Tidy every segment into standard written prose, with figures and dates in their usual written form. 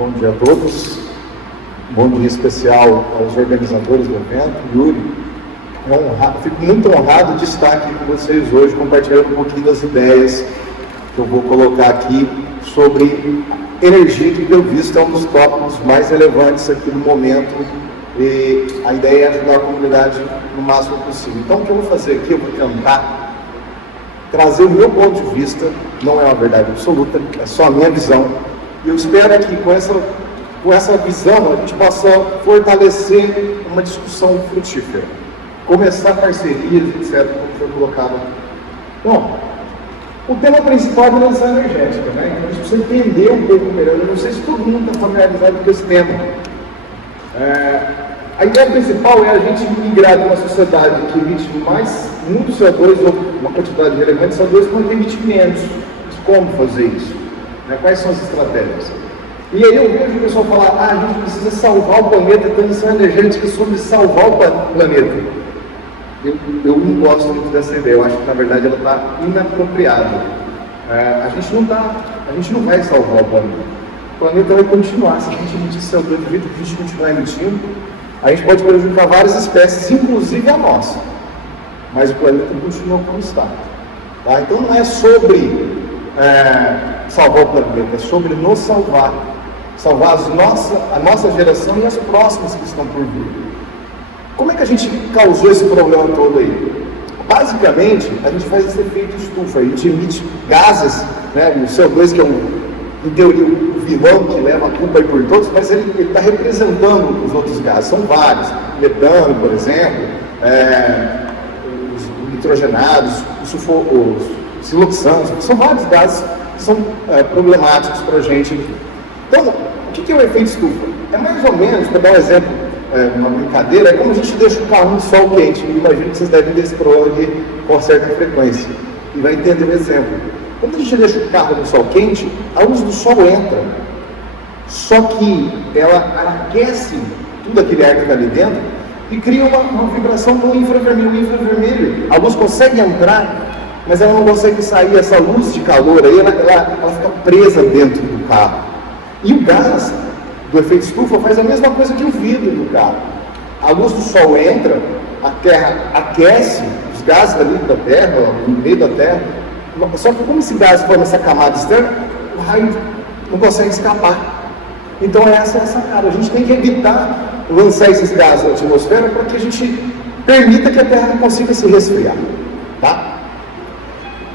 Bom dia a todos. Bom dia especial aos organizadores do evento. Yuri, fico muito honrado de estar aqui com vocês hoje, compartilhando um pouquinho das ideias que eu vou colocar aqui sobre energia, que pelo visto é um dos tópicos mais relevantes aqui no momento, e a ideia é ajudar a comunidade no máximo possível. Então o que eu vou fazer aqui, eu vou tentar trazer o meu ponto de vista, não é uma verdade absoluta, é só a minha visão, e eu espero que com essa visão a gente possa fortalecer uma discussão frutífera, começar parcerias, etc., como foi colocado aqui. Bom, o tema principal é a transição energética, né? Então a gente precisa entender um pouco melhor. Eu não sei se todo mundo está familiarizado com esse tema. A ideia principal é a gente migrar de uma sociedade que emite muito CO2, ou uma quantidade relevante de CO2, para emitir menos. Como fazer isso? Quais são as estratégias? E aí eu vejo o pessoal falar, a gente precisa salvar o planeta, a transição energética é sobre salvar o planeta. Eu não gosto muito dessa ideia, eu acho que na verdade ela está inapropriada. A gente não vai salvar o planeta. O planeta vai continuar, se a gente emitir CO2 do jeito que a gente continuar emitindo, a gente pode prejudicar várias espécies, inclusive a nossa. Mas o planeta continua como está. Tá? Então não é sobre salvar o planeta, é sobre nos salvar. Salvar a nossa geração e as próximas que estão por vir. Como é que a gente causou esse problema todo aí? Basicamente, a gente faz esse efeito estufa, a gente emite gases, né? O CO2 que é em teoria, o vilão que leva a culpa aí por todos, mas ele está representando os outros gases, são vários, metano, por exemplo, os nitrogenados, os siloxanos, são vários gases que são problemáticos para a gente. Então, o que é o efeito estufa? É mais ou menos, para dar um exemplo, uma brincadeira, é como a gente deixa o carro no sol quente. Eu imagino que vocês devem ter esse problema aqui com certa frequência, e vai entender o exemplo. Quando a gente deixa o carro no sol quente, a luz do sol entra, só que ela aquece tudo aquele ar que está ali dentro e cria uma vibração no infravermelho. O infravermelho, a luz consegue entrar, mas ela não consegue sair. Essa luz de calor aí, ela fica presa dentro do carro. E o gás do efeito estufa faz a mesma coisa que o vidro do carro. A luz do sol entra, a terra aquece, os gases ali da terra, no meio da terra, só que como esse gás forma essa camada externa, o raio não consegue escapar. Então essa é a sacada. A gente tem que evitar lançar esses gases na atmosfera para que a gente permita que a Terra consiga se resfriar. Tá?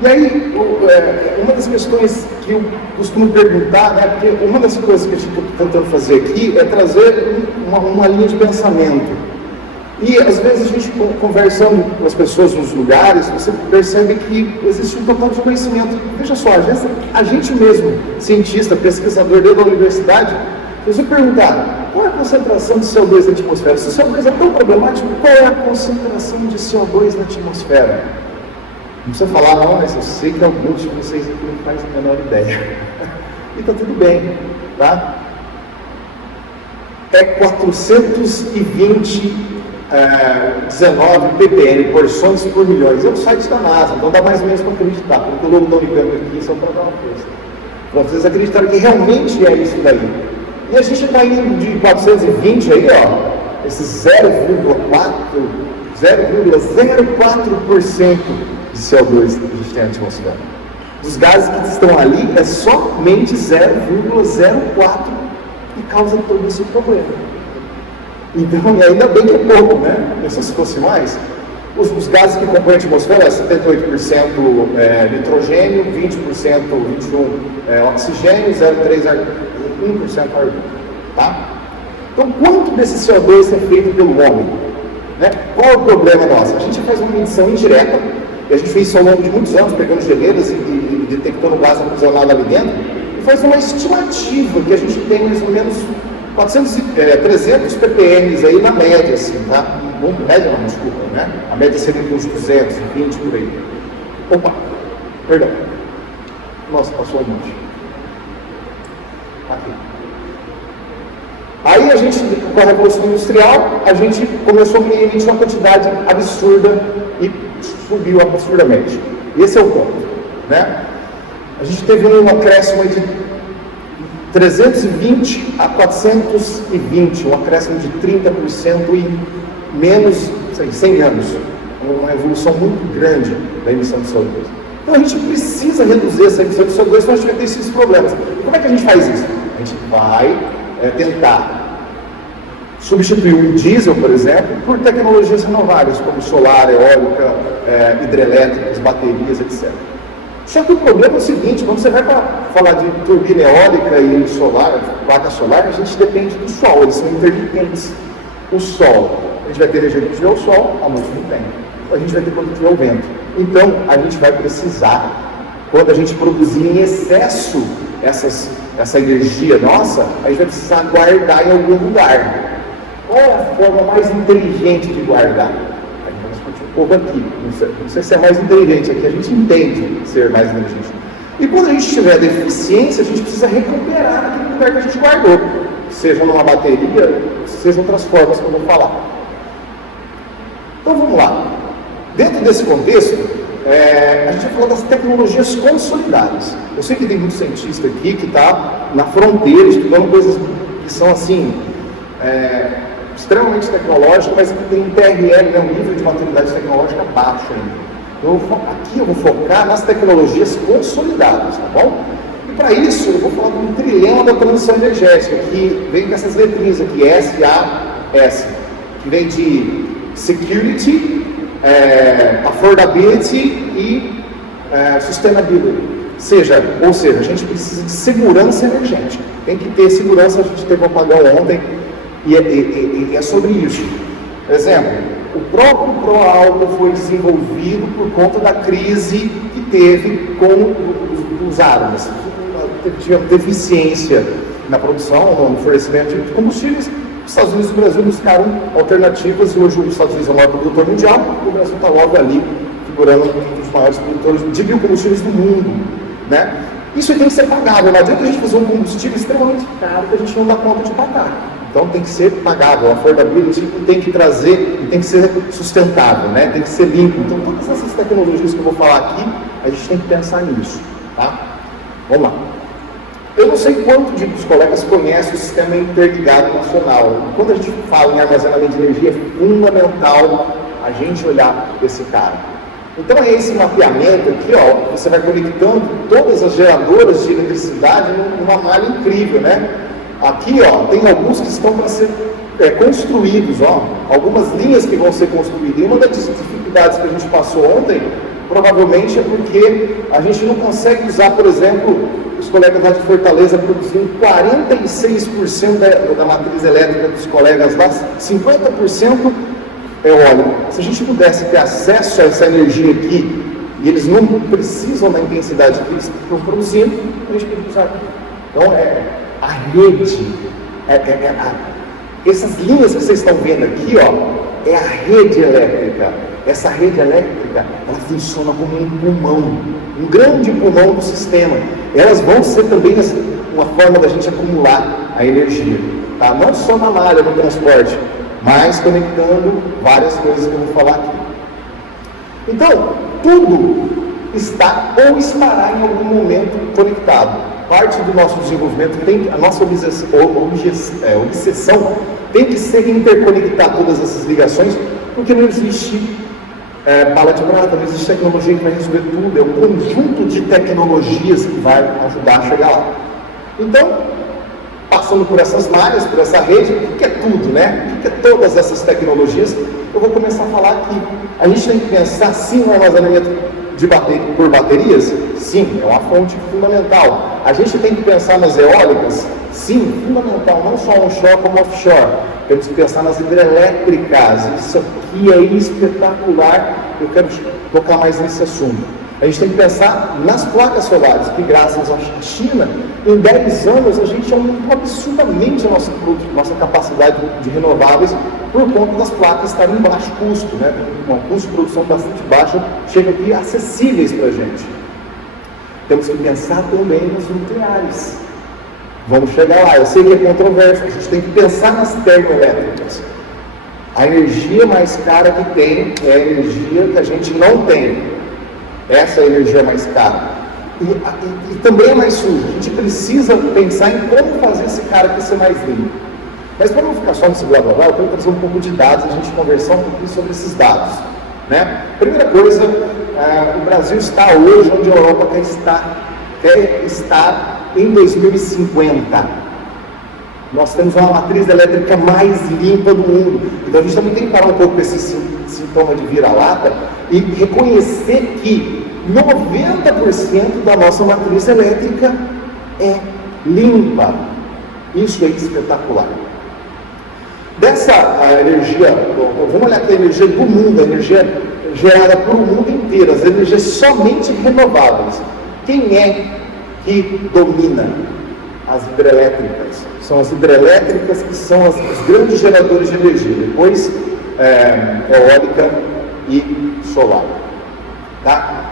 E aí, uma das questões que eu costumo perguntar, né, porque uma das coisas que a gente está tentando fazer aqui é trazer uma linha de pensamento. E às vezes a gente, conversando com as pessoas nos lugares, você percebe que existe um total desconhecimento. Veja só, a gente mesmo, cientista, pesquisador dentro da universidade, se você perguntar qual é a concentração de CO2 na atmosfera, se o CO2 é tão problemático, qual é a concentração de CO2 na atmosfera? Não precisa falar não, mas eu sei que alguns de vocês aqui não fazem a menor ideia. E está tudo bem, tá? É 420 19 ppm, porções por milhões. É o site da NASA, então dá mais ou menos para acreditar. Porque o logo da Unicamp aqui só para dar uma coisa. Para vocês acreditarem que realmente é isso daí. E a gente está indo de 420 aí, ó, esses 0,04% de CO2 que a gente tem na atmosfera. Os gases que estão ali é somente 0,04% e causa todo esse problema. Então, ainda bem que é pouco, né? Pensou se fosse mais. Os gases que compõem a atmosfera, 78% nitrogênio, 20%, 21% oxigênio, 0,3% 1% argônio. Tá? Então, quanto desse CO2 é feito pelo homem? Né? Qual é o problema nosso? A gente faz uma medição indireta, e a gente fez isso ao longo de muitos anos, pegando geleiras e detectando gás aprisionado ali dentro, e faz uma estimativa que a gente tem mais ou menos 300 ppm aí na média, assim, tá? Média não, desculpa, né? A média seria uns 220 por aí. Opa, perdão. Nossa, passou um monte. Aqui. Aí a gente, com a Revolução Industrial, a gente começou a emitir uma quantidade absurda e subiu absurdamente. Esse é o ponto, né? A gente teve um acréscimo de 320 a 420, um acréscimo de 30% em menos de 100 anos. Uma evolução muito grande da emissão de CO2. Então a gente precisa reduzir essa emissão de CO2, senão a gente vai ter esses problemas. E como é que a gente faz isso? A gente vai tentar substituir o diesel, por exemplo, por tecnologias renováveis, como solar, eólica, hidrelétricas, baterias, etc. Só que o problema é o seguinte, quando você vai falar de turbina eólica e solar, placa solar, a gente depende do sol, eles são intermitentes. O sol, a gente vai ter energia quando tiver o sol, a noite não tem. A gente vai ter quando tiver o vento. Então, a gente vai precisar, quando a gente produzir em excesso essa energia nossa, a gente vai precisar guardar em algum lugar. Qual é a forma mais inteligente de guardar? A gente vai discutir um pouco aqui. Não sei se é mais inteligente, aqui a gente entende ser mais inteligente. E quando a gente tiver deficiência, a gente precisa recuperar aquele lugar que a gente guardou. Seja numa bateria, seja outras formas que eu vou falar. Então vamos lá. Dentro desse contexto, a gente vai falar das tecnologias consolidadas. Eu sei que tem muito cientista aqui que está na fronteira, estudando coisas que são assim, extremamente tecnológicas, mas que tem um TRL, um nível de maturidade tecnológica baixo ainda. Então, aqui eu vou focar nas tecnologias consolidadas, tá bom? E para isso, eu vou falar de um trilema da transição energética, que vem com essas letrinhas aqui, SAS, que vem de Security, Affordability e Sustainability. Ou seja, a gente precisa de segurança energética. Tem que ter segurança, a gente teve um apagão ontem, e é sobre isso. Exemplo, o próprio ProAlta foi desenvolvido por conta da crise que teve com os árabes. Tinha deficiência na produção, no fornecimento de combustíveis. Os Estados Unidos e o Brasil buscaram alternativas e hoje os Estados Unidos é o maior produtor mundial e o Brasil está logo ali, figurando um dos maiores produtores de biocombustíveis do mundo, né? Isso tem que ser pagável, não adianta a gente fazer um combustível extremamente caro que a gente não dá conta de pagar. Então tem que ser pagável, a affordability tem que trazer, e tem que ser sustentável, né? Tem que ser limpo. Então todas essas tecnologias que eu vou falar aqui, a gente tem que pensar nisso, tá? Vamos lá. Eu não sei quanto dos colegas conhecem o Sistema Interligado Nacional. Quando a gente fala em armazenamento de energia, é fundamental a gente olhar esse cara. Então é esse mapeamento aqui, ó, você vai conectando todas as geradoras de eletricidade numa malha incrível, né? Aqui, ó, tem alguns que estão para ser construídos, ó, algumas linhas que vão ser construídas. E uma das dificuldades que a gente passou ontem, provavelmente é porque a gente não consegue usar, por exemplo, os colegas lá de Fortaleza produzindo 46% da matriz elétrica dos colegas lá, 50% eólico. Se a gente pudesse ter acesso a essa energia aqui, e eles não precisam da intensidade que eles estão produzindo, a gente poderia usar aqui. Então, a rede, essas linhas que vocês estão vendo aqui, ó, é a rede elétrica. Essa rede elétrica, ela funciona como um pulmão, um grande pulmão do sistema. Elas vão ser também uma forma da gente acumular a energia, tá? Não só na malha do transporte, mas conectando várias coisas que eu vou falar aqui. Então, tudo está ou estará em algum momento conectado. Parte do nosso desenvolvimento a nossa obsessão tem que ser interconectar todas essas ligações, porque não existe bala de prata, não existe tecnologia que vai resolver tudo, é um conjunto de tecnologias que vai ajudar a chegar lá. Então, passando por essas malhas, por essa rede, o que é tudo, né? O que é todas essas tecnologias? Eu vou começar a falar aqui. A gente tem que pensar sim no armazenamento por baterias? Sim, é uma fonte fundamental. A gente tem que pensar nas eólicas? Sim, fundamental, não só onshore como offshore. Temos que pensar nas hidrelétricas. Isso aqui é espetacular. Eu quero tocar mais nesse assunto. A gente tem que pensar nas placas solares, que graças à China, em 10 anos, a gente aumentou absurdamente a nossa capacidade de renováveis por conta das placas estarem em baixo custo, né? Um custo de produção bastante baixo, chega aqui acessíveis para a gente. Temos que pensar também nos nucleares. Vamos chegar lá, eu sei que é controverso, a gente tem que pensar nas termoelétricas. A energia mais cara que tem é a energia que a gente não tem. Essa é a energia mais cara. e também é mais sujo. A gente precisa pensar em como fazer esse cara aqui ser mais limpo. Mas para não ficar só nesse blá blá blá, eu quero trazer um pouco de dados, a gente conversar um pouquinho sobre esses dados, né? Primeira coisa, o Brasil está hoje onde a Europa quer estar em 2050. Nós temos uma matriz elétrica mais limpa do mundo. Então a gente também tem que parar um pouco com esse sintoma de vira-lata e reconhecer que 90% da nossa matriz elétrica é limpa. Isso é espetacular. Dessa energia, vamos olhar aqui a energia do mundo, a energia gerada por o mundo inteiro, as energias somente renováveis. Quem é que domina? As hidrelétricas. São as hidrelétricas que são os grandes geradores de energia. Depois, eólica e solar. Tá?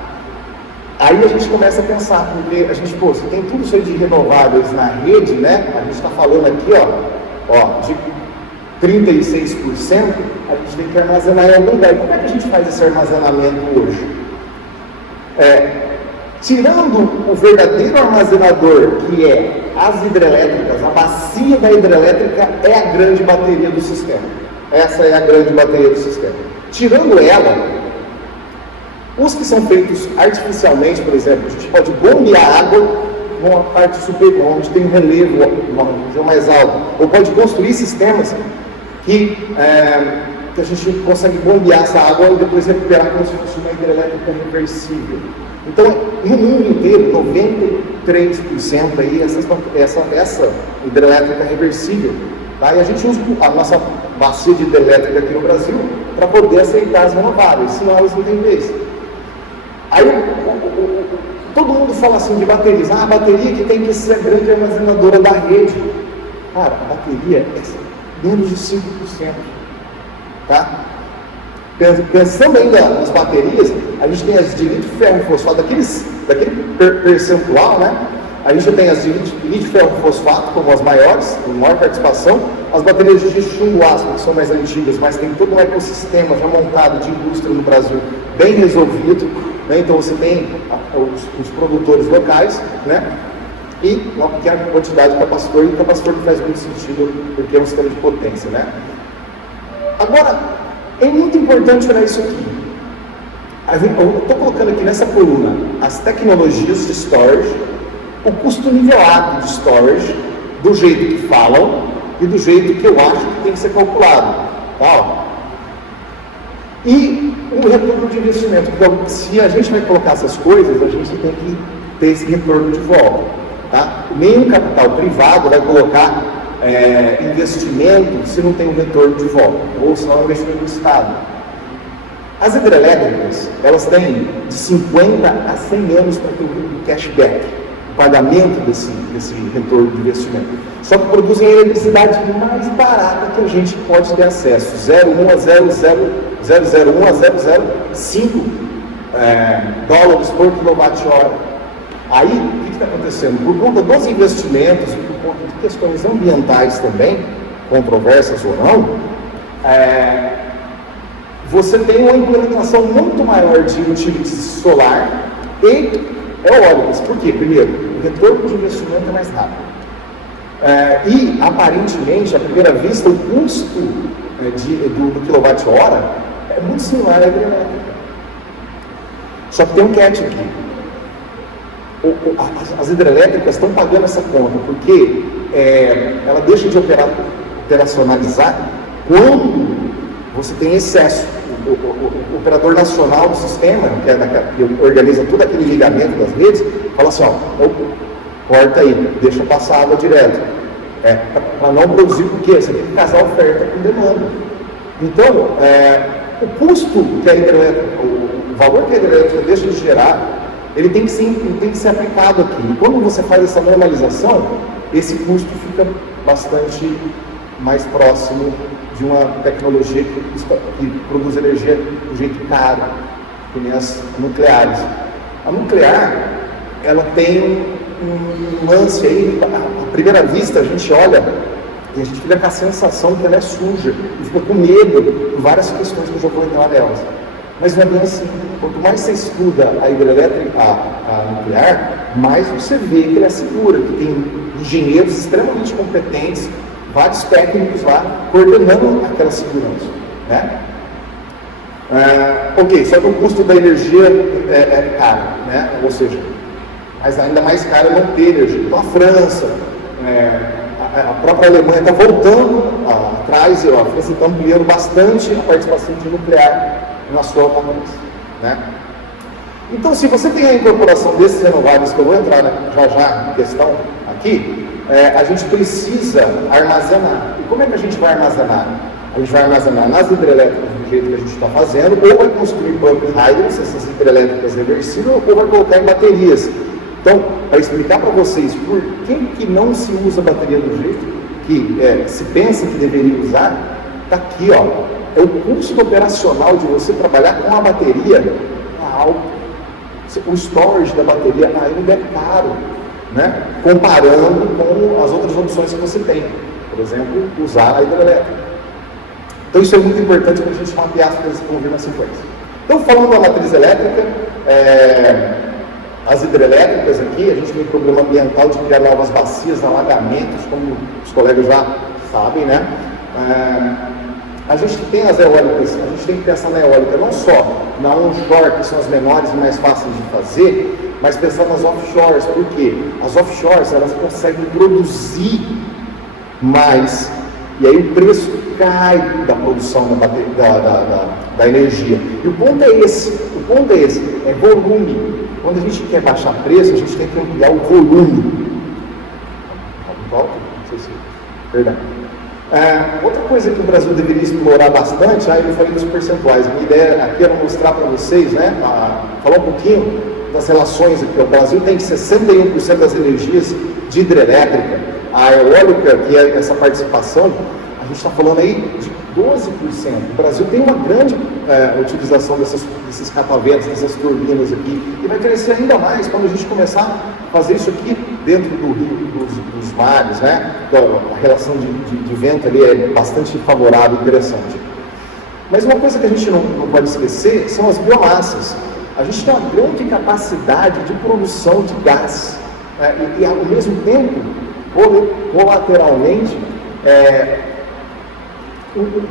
Aí a gente começa a pensar, porque a gente, se tem tudo isso aí de renováveis na rede, né? A gente está falando aqui, de 36%, a gente tem que armazenar em algum lugar. Como é que a gente faz esse armazenamento hoje? Tirando o verdadeiro armazenador, que é as hidrelétricas, a bacia da hidrelétrica é a grande bateria do sistema. Essa é a grande bateria do sistema. Tirando ela, os que são feitos artificialmente, por exemplo, a gente pode bombear água numa parte superior, onde tem um relevo, uma região mais alta, ou pode construir sistemas que a gente consegue bombear essa água e depois recuperar como se fosse uma hidrelétrica reversível. Então, no mundo inteiro, 93% aí, essa hidrelétrica reversível. Tá? E a gente usa a nossa bacia de hidrelétrica aqui no Brasil para poder aceitar as renováveis, senão elas não têm vez. Aí todo mundo fala assim de baterias. A bateria que tem que ser a grande armazenadora da rede. Cara, a bateria é menos de 5%. Tá? Pensando ainda nas baterias, a gente tem as de lítio, ferro e fosfato, daquele percentual, né? A gente tem as de lítio, ferro e fosfato como as maiores, com maior participação, as baterias de chumbo ácido, que são mais antigas, mas tem todo um ecossistema já montado de indústria no Brasil, bem resolvido, né? Então você tem os produtores locais, né? E uma pequena quantidade de capacitor, e o capacitor que faz muito sentido, porque é um sistema de potência, né? Agora, é muito importante olhar isso aqui. Eu estou colocando aqui nessa coluna as tecnologias de storage, o custo nivelado de storage, do jeito que falam e do jeito que eu acho que tem que ser calculado. Tá? E o retorno de investimento. Então, se a gente vai colocar essas coisas, a gente tem que ter esse retorno de volta. Tá? Nenhum capital privado vai colocar investimento se não tem um retorno de volta, ou se não é um investimento do Estado. As hidrelétricas, elas têm de 50 a 100 anos para ter o cashback, o pagamento desse retorno de investimento. Só que produzem a eletricidade mais barata que a gente pode ter acesso, 0,1 a 0,01 a 0,05 dólares por quilowatt-hora. Aí, o que está acontecendo? Por conta dos investimentos, por conta de questões ambientais também, controversas ou não, você tem uma implementação muito maior de utilities solar e eólicas. Por quê? Primeiro, o retorno de investimento é mais rápido. E, aparentemente, à primeira vista, o custo do quilowatt-hora é muito similar à hidrelétrica. Só que tem um catch aqui. As hidrelétricas estão pagando essa conta, porque ela deixa de operacionalizar quando você tem excesso. O operador nacional do sistema, que organiza todo aquele ligamento das redes, fala assim, corta aí, deixa passar água direto. Para não produzir, porque você tem que casar oferta com demanda. Então, o custo que a hidrelétrica, o valor que a hidrelétrica deixa de gerar, ele tem que ser aplicado aqui. E quando você faz essa normalização, esse custo fica bastante mais próximo de uma tecnologia que produz energia do jeito caro, que nem as nucleares. A nuclear, ela tem um lance aí, à primeira vista a gente olha e a gente fica com a sensação que ela é suja, e fica com medo de várias questões que eu já vou entrar nelas. Mas não é bem assim. Quanto mais você estuda a hidrelétrica, a nuclear, mais você vê que ela é segura, que tem engenheiros extremamente competentes, vários técnicos lá, coordenando aquela segurança, né? Ok, só que o custo da energia é caro, né? Ou seja, mas ainda mais caro é não ter energia. Então a França, a própria Alemanha está voltando atrás, a França está ampliando bastante a participação de nuclear na sua matriz, né? Então, se você tem a incorporação desses renováveis, que eu vou entrar já em questão aqui, a gente precisa armazenar. E como é que a gente vai armazenar? A gente vai armazenar nas hidrelétricas do jeito que a gente está fazendo, ou vai construir pump hydrants, essas hidrelétricas reversíveis, ou vai colocar em baterias. Então, para explicar para vocês por que não se usa bateria do jeito que se pensa que deveria usar, está aqui, ó. É o custo operacional de você trabalhar com a bateria alto. O storage da bateria ainda é caro, né? Comparando com as outras opções que você tem. Por exemplo, usar a hidrelétrica. Então isso é muito importante para a gente mapear as coisas que vão vir na sequência. Então, falando da matriz elétrica, as hidrelétricas aqui, a gente tem um problema ambiental de criar novas bacias, alagamentos, como os colegas já sabem, né? A gente tem as eólicas, a gente tem que pensar na eólica não só na onshore, que são as menores e mais fáceis de fazer, mas pensar nas offshores. Por quê? As offshores, elas conseguem produzir mais, e aí o preço cai da produção da energia. E o ponto é esse, é volume. Quando a gente quer baixar preço, a gente tem que ampliar o volume. Não sei se... Perdão. Outra coisa que o Brasil deveria explorar bastante, aí eu falei dos percentuais. Minha ideia aqui era mostrar para vocês, né, falar um pouquinho das relações aqui. O Brasil tem 61% das energias de hidrelétrica. A eólica, que é essa participação, a gente está falando aí de 12%. O Brasil tem uma grande utilização desses cataventos, dessas turbinas aqui, e vai crescer ainda mais quando a gente começar a fazer isso aqui dentro do rio, dos mares, né? Então, a relação de vento ali é bastante favorável e interessante. Mas uma coisa que a gente não pode esquecer são as biomassas. A gente tem uma grande capacidade de produção de gás, né? E ao mesmo tempo, colateralmente,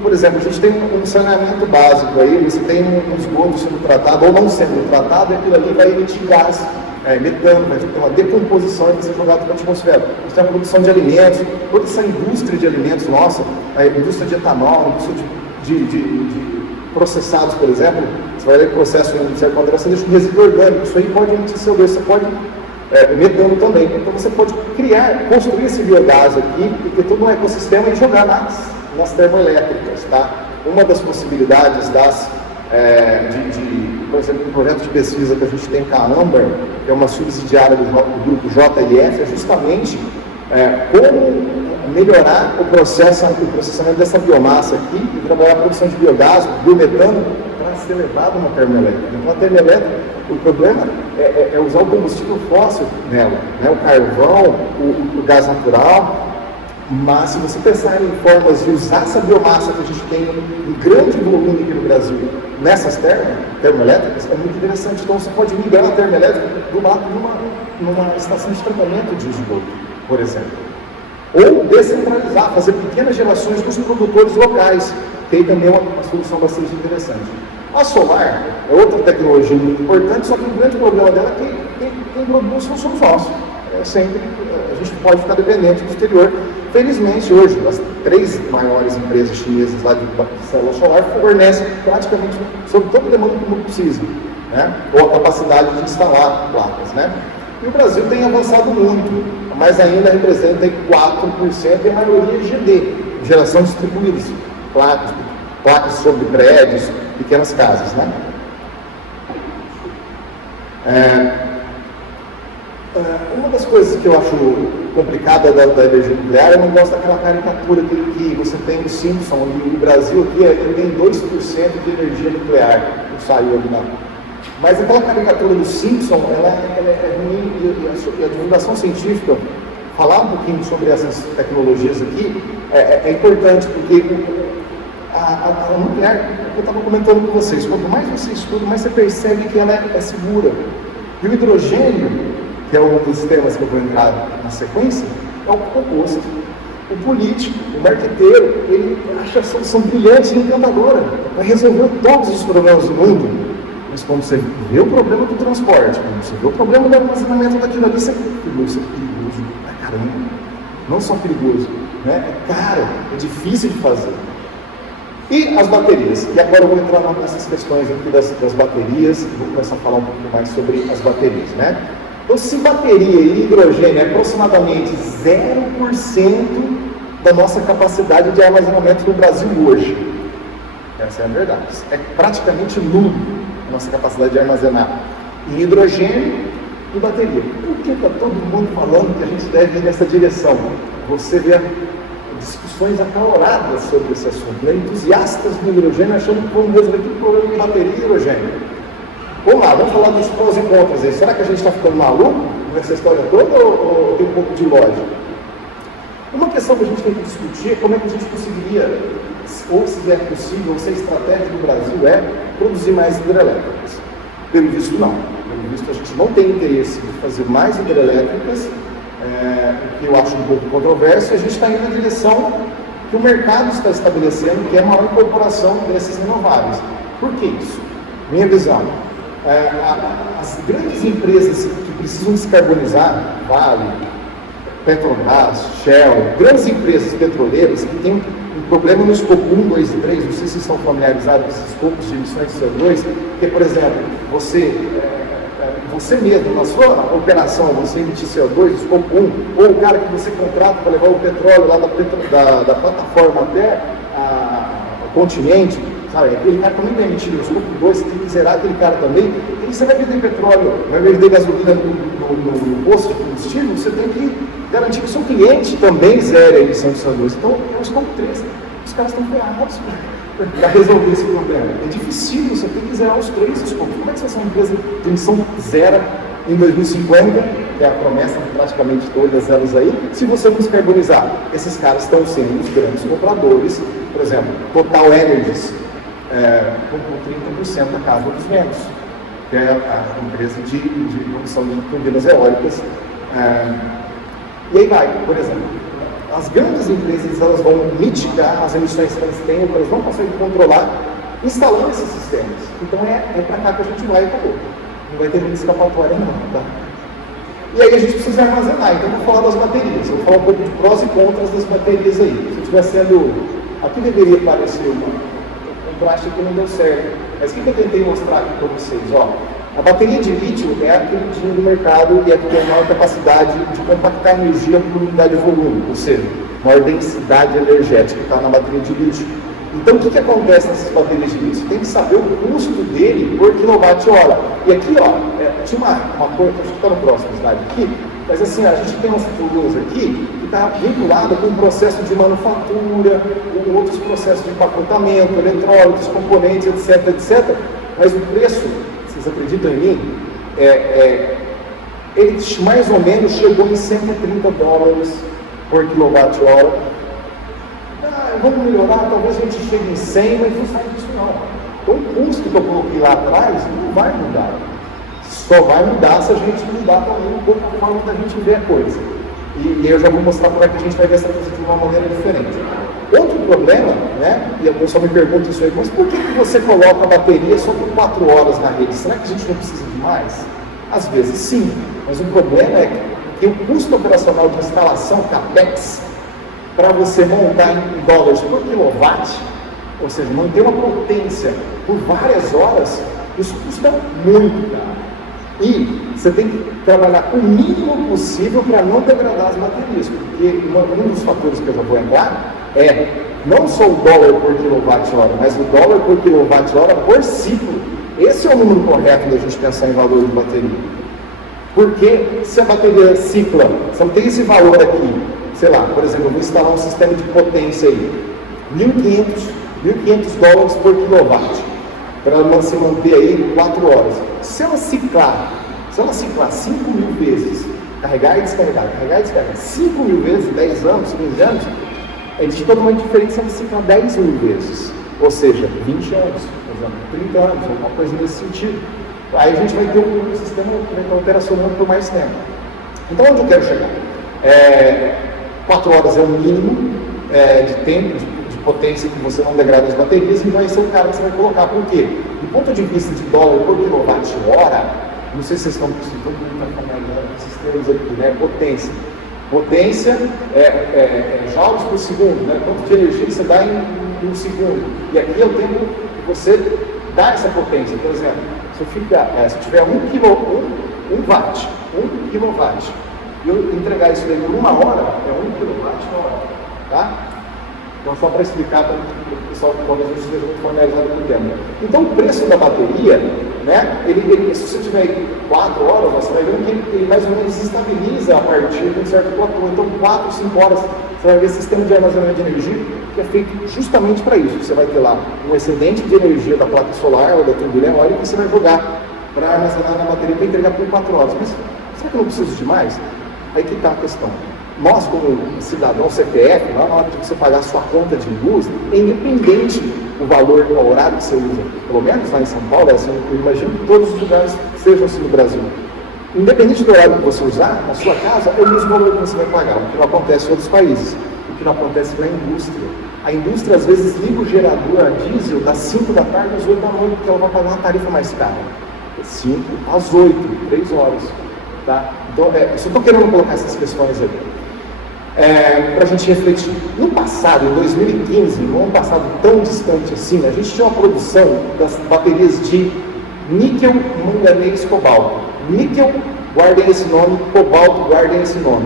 por exemplo, a gente tem um saneamento básico aí, você tem um esgoto sendo tratado ou não sendo tratado, e aquilo ali vai emitir gás, metano, vai ter uma decomposição e vai ser jogado para a atmosfera. A gente tem a produção de alimentos, toda essa indústria de alimentos nossa, a indústria de etanol, a indústria de processados, por exemplo, você vai ler o processo de André, você deixa um resíduo orgânico, isso aí pode emitir CO2, você pode metano também. Então você pode construir esse biogás aqui e ter todo um ecossistema e jogar nas termoelétricas, tá? Uma das possibilidades por exemplo, um projeto de pesquisa que a gente tem com a Amber, que é uma subsidiária do grupo JLF, é justamente como melhorar o processamento dessa biomassa aqui e trabalhar a produção de biogás, biometano, para ser levado a uma termoelétrica. Então, a termoelétrica, o problema é usar o combustível fóssil nela, né? O carvão, o gás natural. Mas se você pensar em formas de usar essa biomassa que a gente tem em grande volume aqui no Brasil, nessas termoelétricas, é muito interessante. Então você pode migrar a termoelétrica do lado de numa estação de tratamento de esgoto, por exemplo. Ou descentralizar, fazer pequenas gerações dos produtores locais, que aí também é uma solução bastante interessante. A solar é outra tecnologia muito importante, só que o grande problema dela é que quem produz não somos nós. Sempre a gente pode ficar dependente do exterior. Felizmente, hoje, as 3 maiores empresas chinesas lá de célula solar fornecem praticamente sobre toda a demanda que o mundo precisa, né? Ou a capacidade de instalar placas, né? E o Brasil tem avançado muito, mas ainda representa 4% e a maioria é GD, geração distribuída, placas sobre prédios, pequenas casas, né? Uma das coisas que eu acho complicada da energia nuclear, eu não gosto daquela caricatura que você tem no Simpson, e o Brasil aqui ele tem 2% de energia nuclear, que saiu ali na... Mas aquela caricatura do Simpson, ela é ruim, e a divulgação científica, falar um pouquinho sobre essas tecnologias aqui, é importante, porque A mulher, eu estava comentando com vocês, quanto mais você estuda, mais você percebe que ela é segura. E o hidrogênio, que é um dos temas que eu vou entrar na sequência, é o oposto. O político, o marqueteiro, ele acha a solução brilhante e encantadora, vai resolver todos os problemas do mundo. Mas quando você vê o problema do transporte, quando você vê o problema do armazenamento daquilo ali, você isso é perigoso pra caramba. Não só perigoso, né? É caro, é difícil de fazer. E as baterias, e agora eu vou entrar nessas questões aqui das baterias, vou começar a falar um pouco mais sobre as baterias, né? Então, se bateria e hidrogênio é aproximadamente 0% da nossa capacidade de armazenamento no Brasil hoje, essa é a verdade, é praticamente nulo a nossa capacidade de armazenar em hidrogênio e bateria. Por que está todo mundo falando que a gente deve ir nessa direção? Você vê discussões acaloradas sobre esse assunto, né? Entusiastas do hidrogênio achando que vamos resolver todo o problema de bateria e hidrogênio. Vamos lá, vamos falar dos prós e contras aí. Será que a gente está ficando maluco com essa história toda ou tem um pouco de lógica? Uma questão que a gente tem que discutir é como é que a gente conseguiria, ou se é possível, ou se a estratégia do Brasil é produzir mais hidrelétricas. Pelo visto, não. Pelo visto, a gente não tem interesse de fazer mais hidrelétricas, o que eu acho um pouco controverso. A gente está indo na direção que o mercado está estabelecendo, que é a maior incorporação desses renováveis. Por que isso? Minha visão. As grandes empresas que precisam descarbonizar, Vale, Petrobras, Shell, grandes empresas petroleiras que têm um problema no escopo 1, 2 e 3, não sei se vocês estão familiarizados com esses escopos de emissões de CO2, que, por exemplo, você mesmo, na sua operação, você emitir CO2, escopo 1, ou o cara que você contrata para levar o petróleo lá da plataforma até o continente, sabe? Aquele cara também vai emitir o escopo 2, você tem que zerar aquele cara também. E você vai vender petróleo, vai vender gasolina no posto de combustível, você tem que garantir que o seu cliente também zere a emissão de CO2. Então, é o escopo 3. Os caras estão ferrados para resolver esse problema. É difícil, você tem que zerar os 3 escopos. Como é que você é uma empresa de emissão zero em 2050, que é a promessa de praticamente todas elas aí, se você não descarbonizar? Esses caras estão sendo os grandes compradores. Por exemplo, Total Energies, com 30% da casa dos ventos, que é a empresa de produção de turbinas eólicas. E aí vai, por exemplo, as grandes empresas elas vão mitigar as emissões que elas têm, elas não conseguem controlar, instalando esses sistemas. Então é para cá que a gente vai e acabou. Não vai ter muita escapatória não, tá? E aí a gente precisa armazenar, então eu vou falar das baterias, eu vou falar um pouco de prós e contras das baterias aí. Se eu estiver sendo... Aqui deveria parecer um plástico que não deu certo. Mas o que eu tentei mostrar aqui para vocês? Ó, a bateria de lítio é a queridinha do mercado e é a que tem maior capacidade de compactar energia por unidade de volume, ou seja, maior densidade energética está na bateria de lítio. Então, o que acontece nessas baterias de lítio? Você tem que saber o custo dele por quilowatt-hora. E aqui, ó, tinha uma coisa, acho que está no próximo slide aqui, mas assim, a gente tem umas figuras aqui que está vinculada com o processo de manufatura, com outros processos de empacotamento, eletrólitos, componentes, etc, etc. Mas o preço, vocês acreditam em mim, ele mais ou menos chegou em $130 por quilowatt-hora. Vamos melhorar, talvez a gente chegue em 100, mas não sai disso não. Então o custo que eu coloquei lá atrás não vai mudar. Só vai mudar se a gente mudar também um pouco a forma da gente ver a coisa. E eu já vou mostrar como é que a gente vai ver essa coisa de uma maneira diferente. Outro problema, né, e a pessoa me pergunta isso aí, mas por que você coloca a bateria só por 4 horas na rede? Será que a gente não precisa de mais? Às vezes sim, mas o problema é que o custo operacional de instalação, CAPEX, para você montar em dólares por quilowatt, ou seja, manter uma potência por várias horas, isso custa muito caro. E você tem que trabalhar o mínimo possível para não degradar as baterias, porque um dos fatores que eu já vou entrar é não só o dólar por quilowatt-hora, mas o dólar por quilowatt-hora por ciclo. Esse é o número correto da gente pensar em valor de bateria. Porque se a bateria cicla, se não tem esse valor aqui, sei lá, por exemplo, eu vou instalar um sistema de potência aí, $1.500 por quilowatt, para ela se manter aí 4 horas. Se ela ciclar 5.000 vezes, carregar e descarregar, 5.000 vezes, 10 anos, 15 anos, existe toda uma diferença de ciclar 10.000 vezes. ou seja, 20 anos, por exemplo, 30 anos, alguma coisa nesse sentido. Aí a gente vai ter um sistema que vai estar operacionando por mais tempo. Então, onde eu quero chegar? 4 horas é o mínimo de tempo, de potência que você não degrada as baterias, e vai ser o cara que você vai colocar. Por quê? Do ponto de vista de dólar por quilowatt-hora, não sei se vocês estão familiarizados com esses termos aqui, né? Potência. Potência é joules por segundo, né? Quanto de energia você dá em um segundo. E aqui é o tempo que você dá essa potência. Por exemplo, se eu tiver 1 watt, e eu entregar isso daí por 1 hora, é 1 kWh, tá? Então, só para explicar para o pessoal que talvez não esteja muito familiarizado com o tema. Então, o preço da bateria, né, se você tiver 4 horas, você vai ver que ele mais ou menos estabiliza a partir de um certo platô. Então, 4, 5 horas, você vai ver sistema de armazenamento de energia que é feito justamente para isso. Você vai ter lá um excedente de energia da placa solar ou da turbina eólica que você vai jogar para armazenar na bateria para entregar por 4 horas. Mas será que eu não preciso de mais? Aí que está a questão. Nós, como cidadão CPF, lá na hora de você pagar a sua conta de luz, é independente do valor, do horário que você usa. Pelo menos lá em São Paulo, assim, eu imagino que todos os lugares sejam assim no Brasil. Independente do horário que você usar, na sua casa, é o mesmo valor que você vai pagar, o que não acontece em outros países, o que não acontece na indústria. A indústria, às vezes, liga o gerador a diesel das 5 da tarde às 8 da noite, porque ela vai pagar uma tarifa mais cara. 5 às 8, 3 horas. Tá? Então, eu só estou querendo colocar essas questões aí. Para a gente refletir. No passado, em 2015, no ano passado tão distante assim, a gente tinha uma produção das baterias de níquel, manganês, cobalto. Níquel, guardem esse nome, cobalto, guardem esse nome.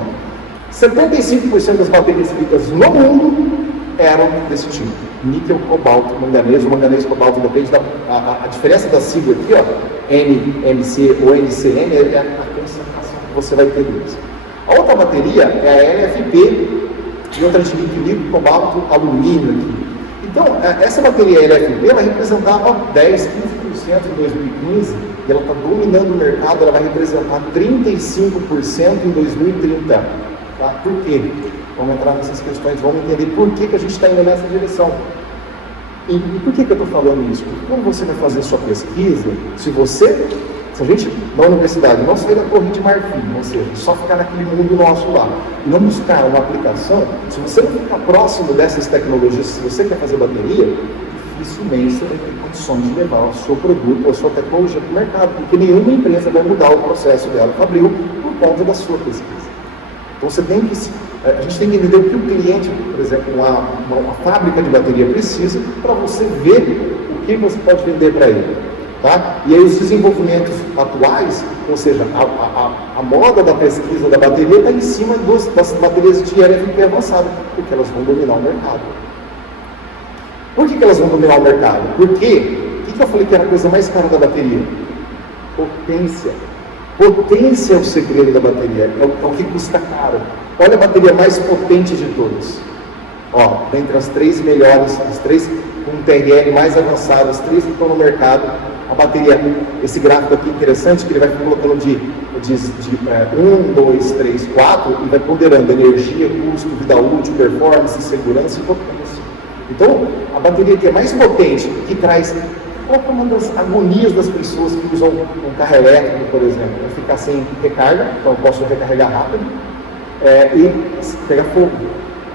75% das baterias feitas no mundo eram desse tipo. Níquel, cobalto, manganês. O manganês, cobalto, depende a diferença da sigla aqui, ó, NMC ou NCM, é a concentração que você vai ter deles. A outra bateria é a LFP, e outra de níquel, cobalto, alumínio aqui. Então, essa bateria LFP, ela representava 10, 15% em 2015, e ela está dominando o mercado, ela vai representar 35% em 2030. Tá? Por quê? Vamos entrar nessas questões, vamos entender por que a gente está indo nessa direção. E por que eu estou falando isso? Porque quando você vai fazer sua pesquisa, se a gente, na universidade, não sair da Torre de Marfim, ou seja, só ficar naquele mundo nosso lá, e não buscar uma aplicação, se você não ficar próximo dessas tecnologias, se você quer fazer bateria, dificilmente você vai ter condições de levar o seu produto ou a sua tecnologia para o mercado, porque nenhuma empresa vai mudar o processo dela para abril por conta da sua pesquisa. Então a gente tem que entender o que o cliente, por exemplo, uma fábrica de bateria precisa para você ver o que você pode vender para ele. Tá? E aí os desenvolvimentos atuais, ou seja, a moda da pesquisa da bateria está em cima das baterias de LFP avançado, porque elas vão dominar o mercado. Por que elas vão dominar o mercado? Porque, o que eu falei que era a coisa mais cara da bateria? Potência. Potência é o segredo da bateria, é o que custa caro. Olha a bateria mais potente de todas. Ó, dentre as 3 melhores, as 3 com TRL mais avançadas, as 3 que estão no mercado, a bateria, esse gráfico aqui interessante, que ele vai colocando de 1, 2, 3, 4, e vai ponderando energia, custo, vida útil, performance, segurança e potência. Então, a bateria que é mais potente, que traz uma das agonias das pessoas que usam um carro elétrico, por exemplo, é ficar sem recarga, então eu posso recarregar rápido, e pegar fogo.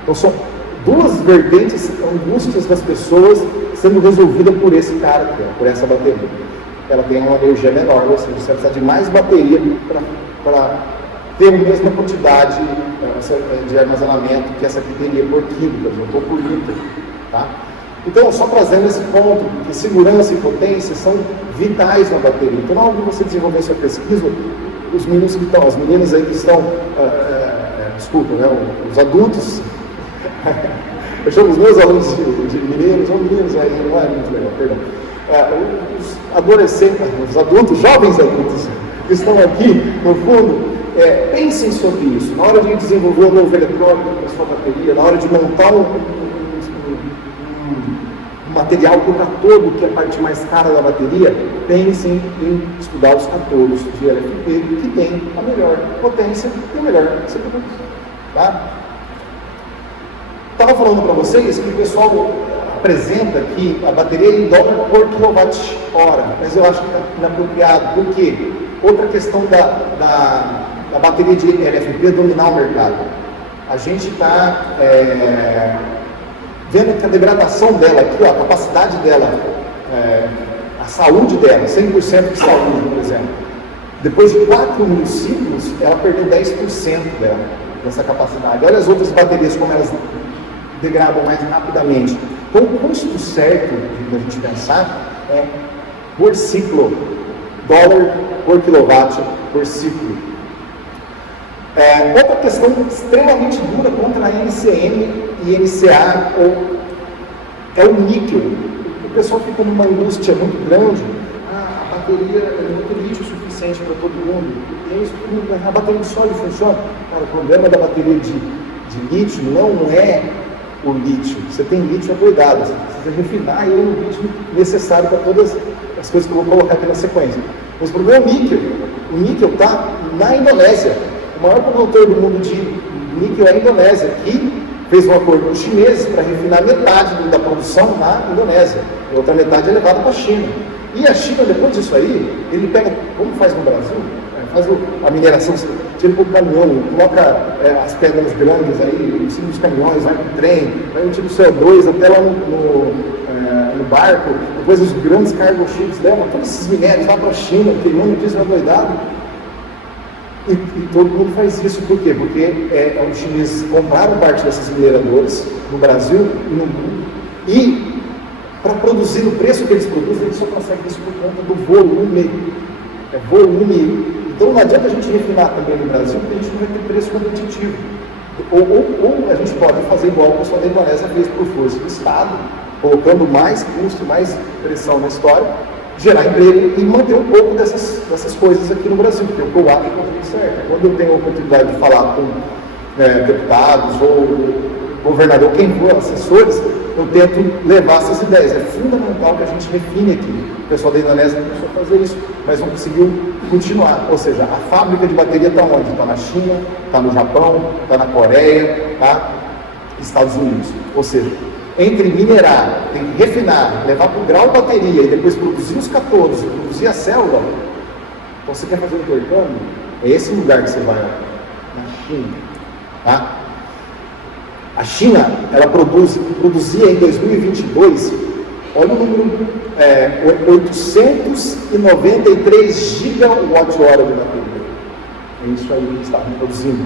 Então, são 2 vertentes, angústias das pessoas sendo resolvida por esse cara aqui, por essa bateria. Ela tem uma energia menor, ou seja, você precisa de mais bateria para ter a mesma quantidade de armazenamento que essa aqui teria por quilo, por exemplo, ou por litro. Tá? Então, só trazendo esse ponto, que segurança e potência são vitais na bateria. Então, na hora de você desenvolver sua pesquisa, os meninos que estão, as meninas aí que estão, desculpa, né, os adultos, eu chamo os meus alunos de meninos, ou meninos aí, não é muito legal, perdão. Os adolescentes, os adultos, jovens adultos que estão aqui, no fundo, pensem sobre isso. Na hora de desenvolver um novo eletrônico para sua bateria, na hora de montar um material do catodo, que é a parte mais cara da bateria, pensem em estudar os catodos de LFP, que tem a melhor potência e a melhor segurança. Tá? Estava falando para vocês que o pessoal, apresenta que a bateria é em dólar por quilowatt-hora, mas eu acho que é inapropriado. Por quê? Outra questão da bateria de LFP dominar o mercado. A gente está vendo que a degradação dela aqui, a capacidade dela, a saúde dela, 100% de saúde, por exemplo, depois de 4.000 ciclos, ela perdeu 10% dela, dessa capacidade. Olha as outras baterias, como elas degradam mais rapidamente. Então, o custo certo de a gente pensar é por ciclo, dólar por quilowatt por ciclo. Outra questão extremamente dura contra a NCM e NCA é o níquel. O pessoal fica numa angústia muito grande. A bateria é muito lítio suficiente para todo mundo. E isso, a bateria de sódio funciona. Cara, o problema da bateria de lítio não é o lítio. Você tem lítio adoidado, você precisa refinar ele no lítio necessário para todas as coisas que eu vou colocar aqui na sequência. Mas o problema é o níquel. O níquel está na Indonésia. O maior produtor do mundo de níquel é a Indonésia, que fez um acordo com os chineses para refinar metade da produção na Indonésia. A outra metade é levada para a China. E a China, depois disso aí, ele pega, como faz no Brasil, faz a mineração, tira para o caminhão, coloca as pedras grandes aí, em cima dos caminhões, vai para o trem, vai tira o CO2 até lá no barco, depois os grandes cargo ships levam todos esses minérios lá para a China, tem um disso é doidado. E todo mundo faz isso, por quê? Porque os chineses compraram parte dessas mineradoras no Brasil e no mundo, e para produzir o preço que eles produzem, eles só conseguem isso por conta do volume. Volume. Então não adianta a gente refinar também no Brasil, porque a gente não vai ter preço competitivo. Ou a gente pode fazer igual o pessoal da Indonésia fez por força do Estado, colocando mais custo, mais pressão na história, gerar emprego e manter um pouco dessas coisas aqui no Brasil, porque o que eu acho que é certo. Quando eu tenho a oportunidade de falar com deputados ou governador, quem for, assessores, eu tento levar essas ideias. É fundamental que a gente refine aqui. O pessoal da Indonésia começou a fazer isso, mas não conseguiu continuar. Ou seja, a fábrica de bateria está onde? Está na China, está no Japão, está na Coreia, está nos Estados Unidos. Ou seja, entre minerar, tem que refinar, levar para o grau bateria e depois produzir os cátodos, produzir a célula, você quer fazer um intercâmbio? É esse lugar que você vai, na China. Tá? A China, ela produzia em 2022, olha o número, 893 gigawatt-hora de bateria. É isso aí que eles estavam produzindo.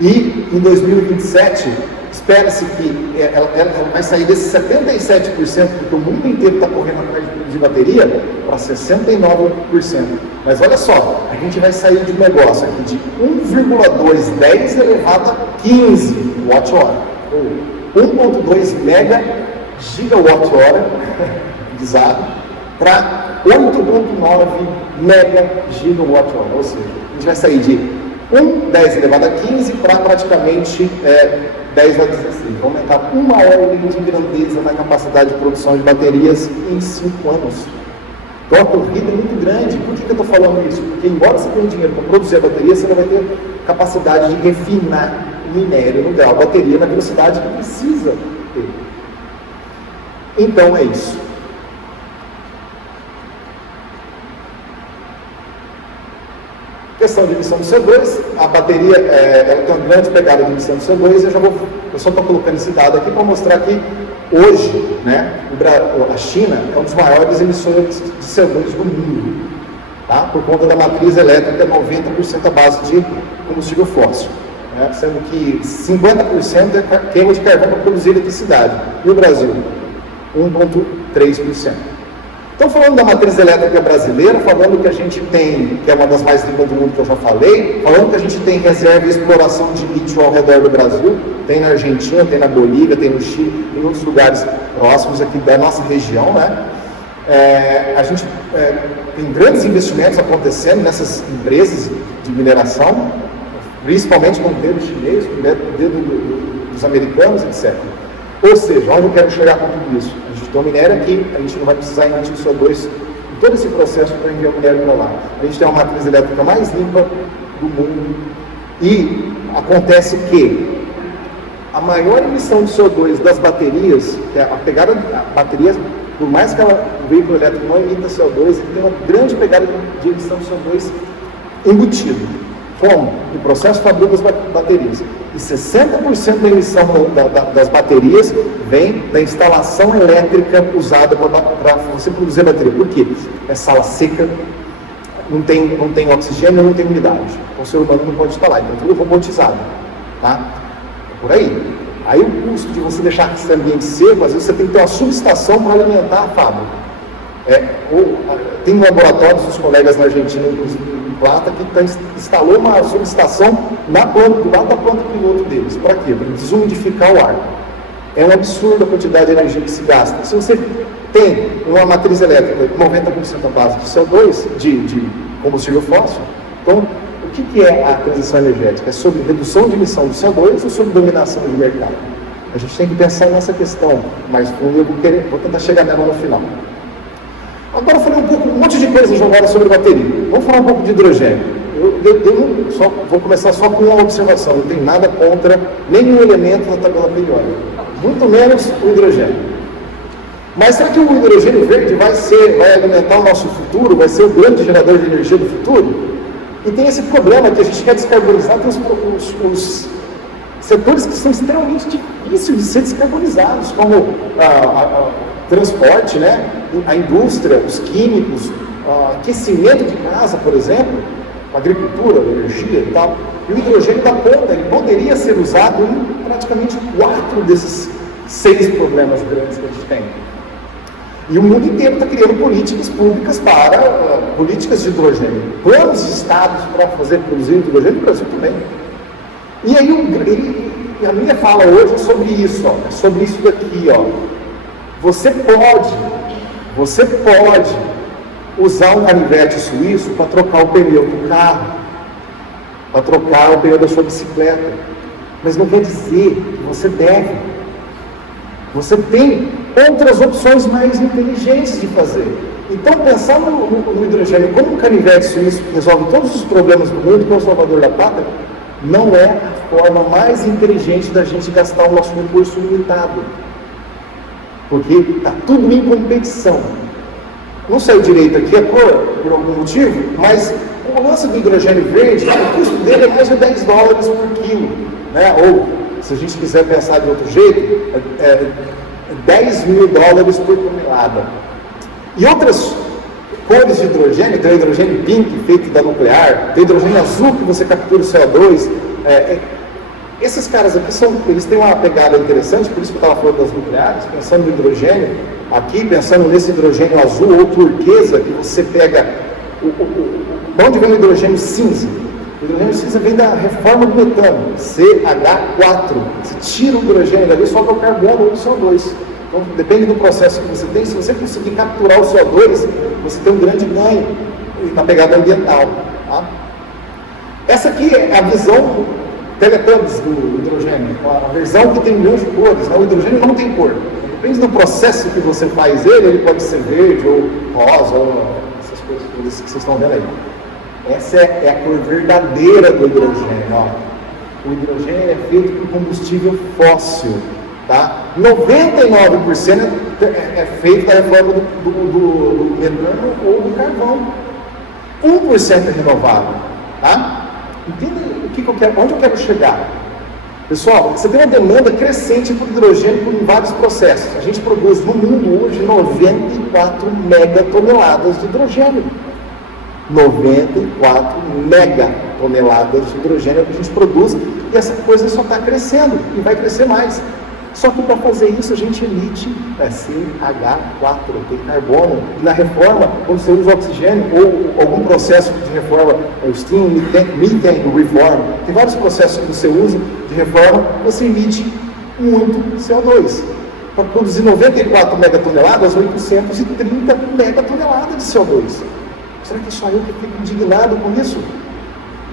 E em 2027, espera-se que ela vai sair desses 77%, porque o mundo inteiro está correndo atrás de produzir bateria, para 69%. Mas olha só, a gente vai sair de um negócio aqui de 1,210 elevado a 15 watt-hora. 1,2 mega gigawatt-hora para 8,9 mega gigawatt-hora. Ou seja, a gente vai sair de 10 elevado a 15 para praticamente 10 a 16. Vai aumentar uma ordem de grandeza na capacidade de produção de baterias em 5 anos. Então a corrida é muito grande. Por que eu estou falando isso? Porque embora você tenha dinheiro para produzir a bateria, você não vai ter capacidade de refinar minério no grau bateria na velocidade que precisa ter. Então é isso. Questão de emissão de CO2, a bateria ela tem uma grande pegada de emissão de CO2, eu só estou colocando esse dado aqui para mostrar que hoje, né, a China é um dos maiores emissores de CO2 do mundo, tá? Por conta da matriz elétrica 90% à base de combustível fóssil. Sendo que 50% é queima de carvão para produzir eletricidade. E o Brasil? 1,3%. Então, falando da matriz elétrica brasileira, falando que a gente tem, que é uma das mais limpas do mundo que eu já falei, falando que a gente tem reserva e exploração de lítio ao redor do Brasil, tem na Argentina, tem na Bolívia, tem no Chile, em outros lugares próximos aqui da nossa região, né? A gente tem grandes investimentos acontecendo nessas empresas de mineração, principalmente com o dedo chinês, com o dedo dos americanos, etc. Ou seja, onde eu quero chegar com tudo isso? A gente tem um minério aqui, a gente não vai precisar emitir CO2 em todo esse processo para enviar o minério para lá. A gente tem uma matriz elétrica mais limpa do mundo e acontece que a maior emissão de CO2 das baterias, que é a pegada da bateria, por mais que o veículo elétrico não emita CO2, ele tem uma grande pegada de emissão de CO2 embutido. Como? No processo fabril das baterias. E 60% da emissão das baterias vem da instalação elétrica usada para você produzir a bateria. Por quê? É sala seca, não tem oxigênio, não tem umidade. Então o ser humano não pode instalar, então tudo robotizado. Tá? É por aí. Aí o custo de você deixar esse ambiente seco, às vezes você tem que ter uma subestação para alimentar a fábrica. Tem laboratórios dos colegas na Argentina, inclusive em Plata, que instalou uma subestação do lado da planta piloto deles. Para quê? Para desumidificar o ar. É um absurdo a quantidade de energia que se gasta. Se você tem uma matriz elétrica com 90% à base de CO2, de combustível fóssil, então o que é a transição energética? É sobre redução de emissão de CO2 ou sobre dominação de mercado? A gente tem que pensar nessa questão mais fundo e eu vou tentar chegar nela no final. Agora eu falei um monte de coisa jogada sobre bateria. Vamos falar um pouco de hidrogênio. Eu vou começar só com uma observação. Não tem nada contra nenhum elemento da tabela periódica. Muito menos o hidrogênio. Mas será que o hidrogênio verde vai alimentar o nosso futuro? Vai ser o grande gerador de energia do futuro? E tem esse problema que a gente quer descarbonizar, tem os setores que são extremamente difíceis de ser descarbonizados, como transporte, né? A indústria, os químicos, aquecimento de casa, por exemplo, agricultura, energia e tal. E o hidrogênio dá conta, ele poderia ser usado em praticamente 4 desses 6 problemas grandes que a gente tem. E o mundo inteiro está criando políticas públicas para políticas de hidrogênio. Planos de estados para produzir hidrogênio no Brasil também. E aí a minha fala hoje é sobre isso, é sobre isso daqui, ó. Você pode usar um canivete suíço para trocar o pneu do carro, para trocar o pneu da sua bicicleta, mas não quer dizer que você deve. Você tem outras opções mais inteligentes de fazer. Então, pensar no hidrogênio como um canivete suíço que resolve todos os problemas do mundo, que é o salvador da pátria, não é a forma mais inteligente da gente gastar o nosso recurso limitado. Porque está tudo em competição. Não saiu direito aqui a cor, por algum motivo, mas o lance do hidrogênio verde, o custo dele é mais de $10 por quilo. Né? Ou, se a gente quiser pensar de outro jeito, $10 mil por tonelada. E outras cores de hidrogênio, tem o hidrogênio pink, feito da nuclear, tem o hidrogênio azul, que você captura o CO2. Esses caras aqui eles têm uma pegada interessante, por isso que eu estava falando das nucleares, pensando no hidrogênio aqui, pensando nesse hidrogênio azul ou turquesa, que você pega. De onde vem o hidrogênio cinza? O hidrogênio cinza vem da reforma do metano, CH4. Você tira o hidrogênio dali, sobra o carbono ou o CO2. Então, depende do processo que você tem. Se você conseguir capturar o CO2, você tem um grande ganho na pegada ambiental. Tá? Essa aqui é a visão Teletubbies do hidrogênio, a versão que tem milhões de cores. Né? O hidrogênio não tem cor. Depende do processo que você faz ele pode ser verde ou rosa, ou essas coisas que vocês estão vendo aí. Essa é a cor verdadeira do hidrogênio. Ó. O hidrogênio é feito por combustível fóssil. Tá? 99% é feito da reforma do metano ou do carvão. 1% é renovável. Tá? Entende onde eu quero chegar? Pessoal, você tem uma demanda crescente por hidrogênio por vários processos. A gente produz no mundo hoje 94 megatoneladas de hidrogênio. 94 megatoneladas de hidrogênio que a gente produz, e essa coisa só está crescendo e vai crescer mais. Só que para fazer isso a gente emite CH4, tem carbono, e na reforma, quando você usa oxigênio ou algum processo de reforma, o Steam Methane Reform, tem vários processos que você usa de reforma, você emite muito CO2. Para produzir 94 megatoneladas, 830 megatoneladas de CO2. Será que é só eu que fico indignado com isso?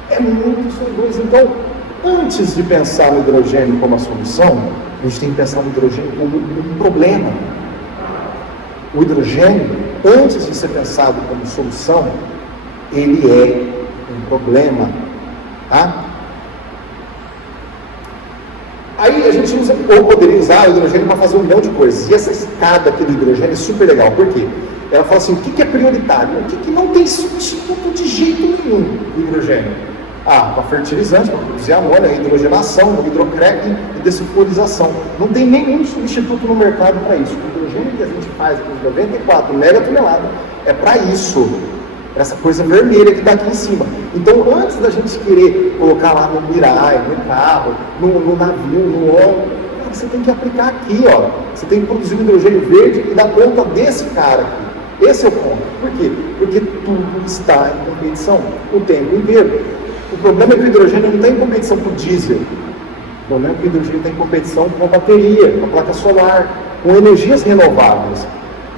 É muito CO2. Então, antes de pensar no hidrogênio como a solução, a gente tem que pensar no hidrogênio como um problema. O hidrogênio, antes de ser pensado como solução, ele é um problema. Tá? Aí a gente usa, ou poderia usar o hidrogênio para fazer um milhão de coisas. E essa escada aqui do hidrogênio é super legal. Por quê? Ela fala assim, o que é prioritário? O que não tem substituto de jeito nenhum do hidrogênio? Para fertilizante, para produzir amônia, hidrogenação, hidrocracking e dessulfurização. Não tem nenhum substituto no mercado para isso. O hidrogênio que a gente faz com 94 megatoneladas é para isso. Essa coisa vermelha que está aqui em cima. Então, antes da gente querer colocar lá no Mirai, no carro, no navio, no ônibus, você tem que aplicar aqui, ó. Você tem que produzir um hidrogênio verde e dar conta desse cara aqui. Esse é o ponto. Por quê? Porque tudo está em competição o tempo inteiro. O problema é que o hidrogênio não está em competição com o diesel. O problema é que o hidrogênio está em competição com a bateria, com a placa solar, com energias renováveis.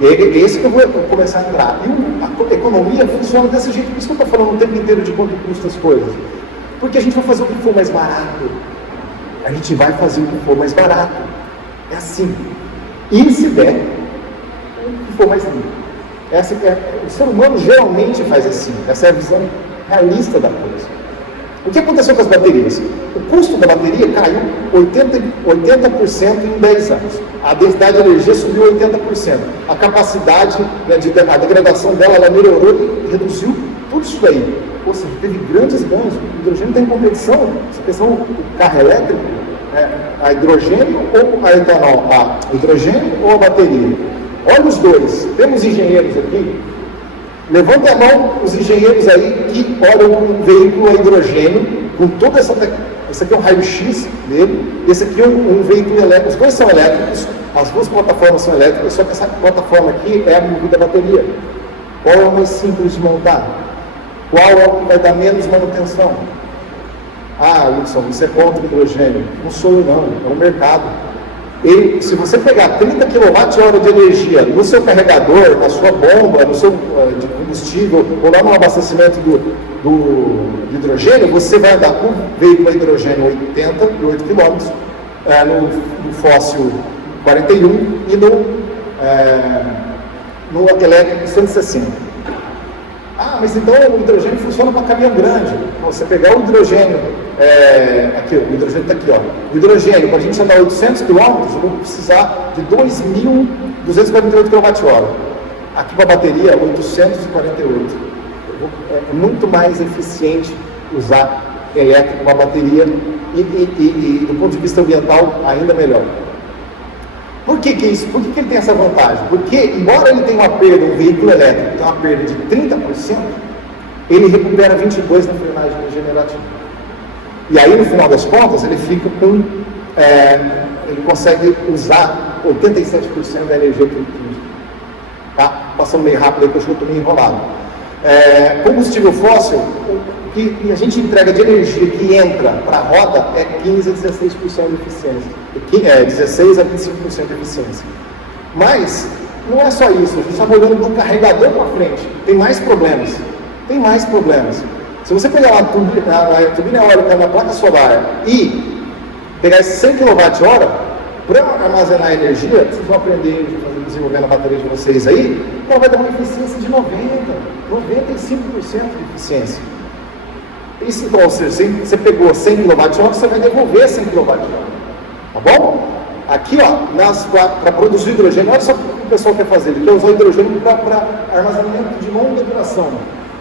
E é esse que eu vou começar a entrar. E a economia funciona desse jeito. Por isso que eu estou falando o tempo inteiro de quanto custam as coisas. Porque a gente vai fazer o que for mais barato. A gente vai fazer o que for mais barato. É assim. E se der, o que for mais limpo. O ser humano geralmente faz assim. Essa é a visão realista da coisa. O que aconteceu com as baterias? O custo da bateria caiu 80% em 10 anos. A densidade de energia subiu 80%. A capacidade, a degradação dela, ela melhorou e reduziu tudo isso aí. Ou seja, teve grandes ganhos. O hidrogênio tem competição. Se pensar o carro elétrico, a hidrogênio ou a etanol? A hidrogênio ou a bateria? Olha os dois. Temos engenheiros aqui. Levante a mão os engenheiros aí que olham um veículo a hidrogênio com toda essa tecnologia. Esse aqui é um raio-x dele, esse aqui é um veículo elétrico. Os dois são elétricos, as duas plataformas são elétricas, só que essa plataforma aqui é a movida a bateria. Qual é o mais simples de montar? Qual é o que vai dar menos manutenção? Wilson, você é contra o hidrogênio? Não sou eu não, é o mercado. Se você pegar 30 kWh de energia no seu carregador, na sua bomba, no seu de combustível, ou lá no abastecimento do hidrogênio, você vai andar com o veículo a hidrogênio 88 km, no fóssil 41 e no elétrico 160. Mas então o hidrogênio funciona para caminhão grande. Você pegar o hidrogênio, aqui, o hidrogênio está aqui, ó. O hidrogênio, para a gente andar 800 km, eu vou precisar de 2.248 kWh. Aqui para a bateria, 848. É muito mais eficiente usar elétrico para a bateria e do ponto de vista ambiental, ainda melhor. Por que isso? Por que ele tem essa vantagem? Porque, embora ele tenha uma perda, um veículo elétrico tenha uma perda de 30%, ele recupera 22% na frenagem regenerativa. E aí, no final das contas, ele fica com... ele consegue usar 87% da energia que ele usa. Tá? Passando meio rápido aí, que eu acho que eu estou meio enrolado. Combustível fóssil, o que a gente entrega de energia que entra para a roda é 15 a 16% de eficiência. 16 a 25% de eficiência. Mas não é só isso, a gente está olhando do carregador para frente. Tem mais problemas. Se você pegar uma turbina eólica na placa solar e pegar esses 100 kWh, para armazenar energia, vocês vão aprender desenvolvendo a bateria de vocês aí, ela vai dar uma eficiência de 95% de eficiência. Isso, então, ou seja, você pegou 100 kWh, você vai devolver 100 kWh. Tá bom? Aqui, ó, para produzir hidrogênio, olha só o que o pessoal quer fazer. Ele quer usar o hidrogênio para armazenamento de longa duração.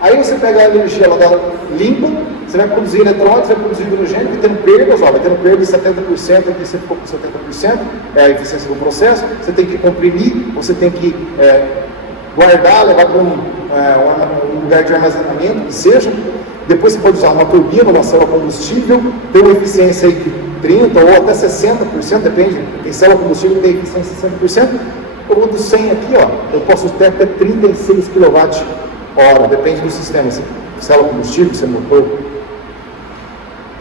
Aí você pega a energia, ela dá limpa, você vai produzir eletrônicos, vai produzir hidrogênio, vai tendo perdas, vai tendo perda de 70%, aqui você ficou com 70%, é a eficiência do processo, você tem que comprimir, você tem que guardar, levar para um lugar de armazenamento, que seja. Depois você pode usar uma turbina, uma célula combustível, tem uma eficiência aí de 30% ou até 60%, depende, tem célula combustível que tem eficiência de 60%, ou do 100 aqui, ó, eu posso ter até 36 kWh, depende do sistema, se célula combustível, se é motor.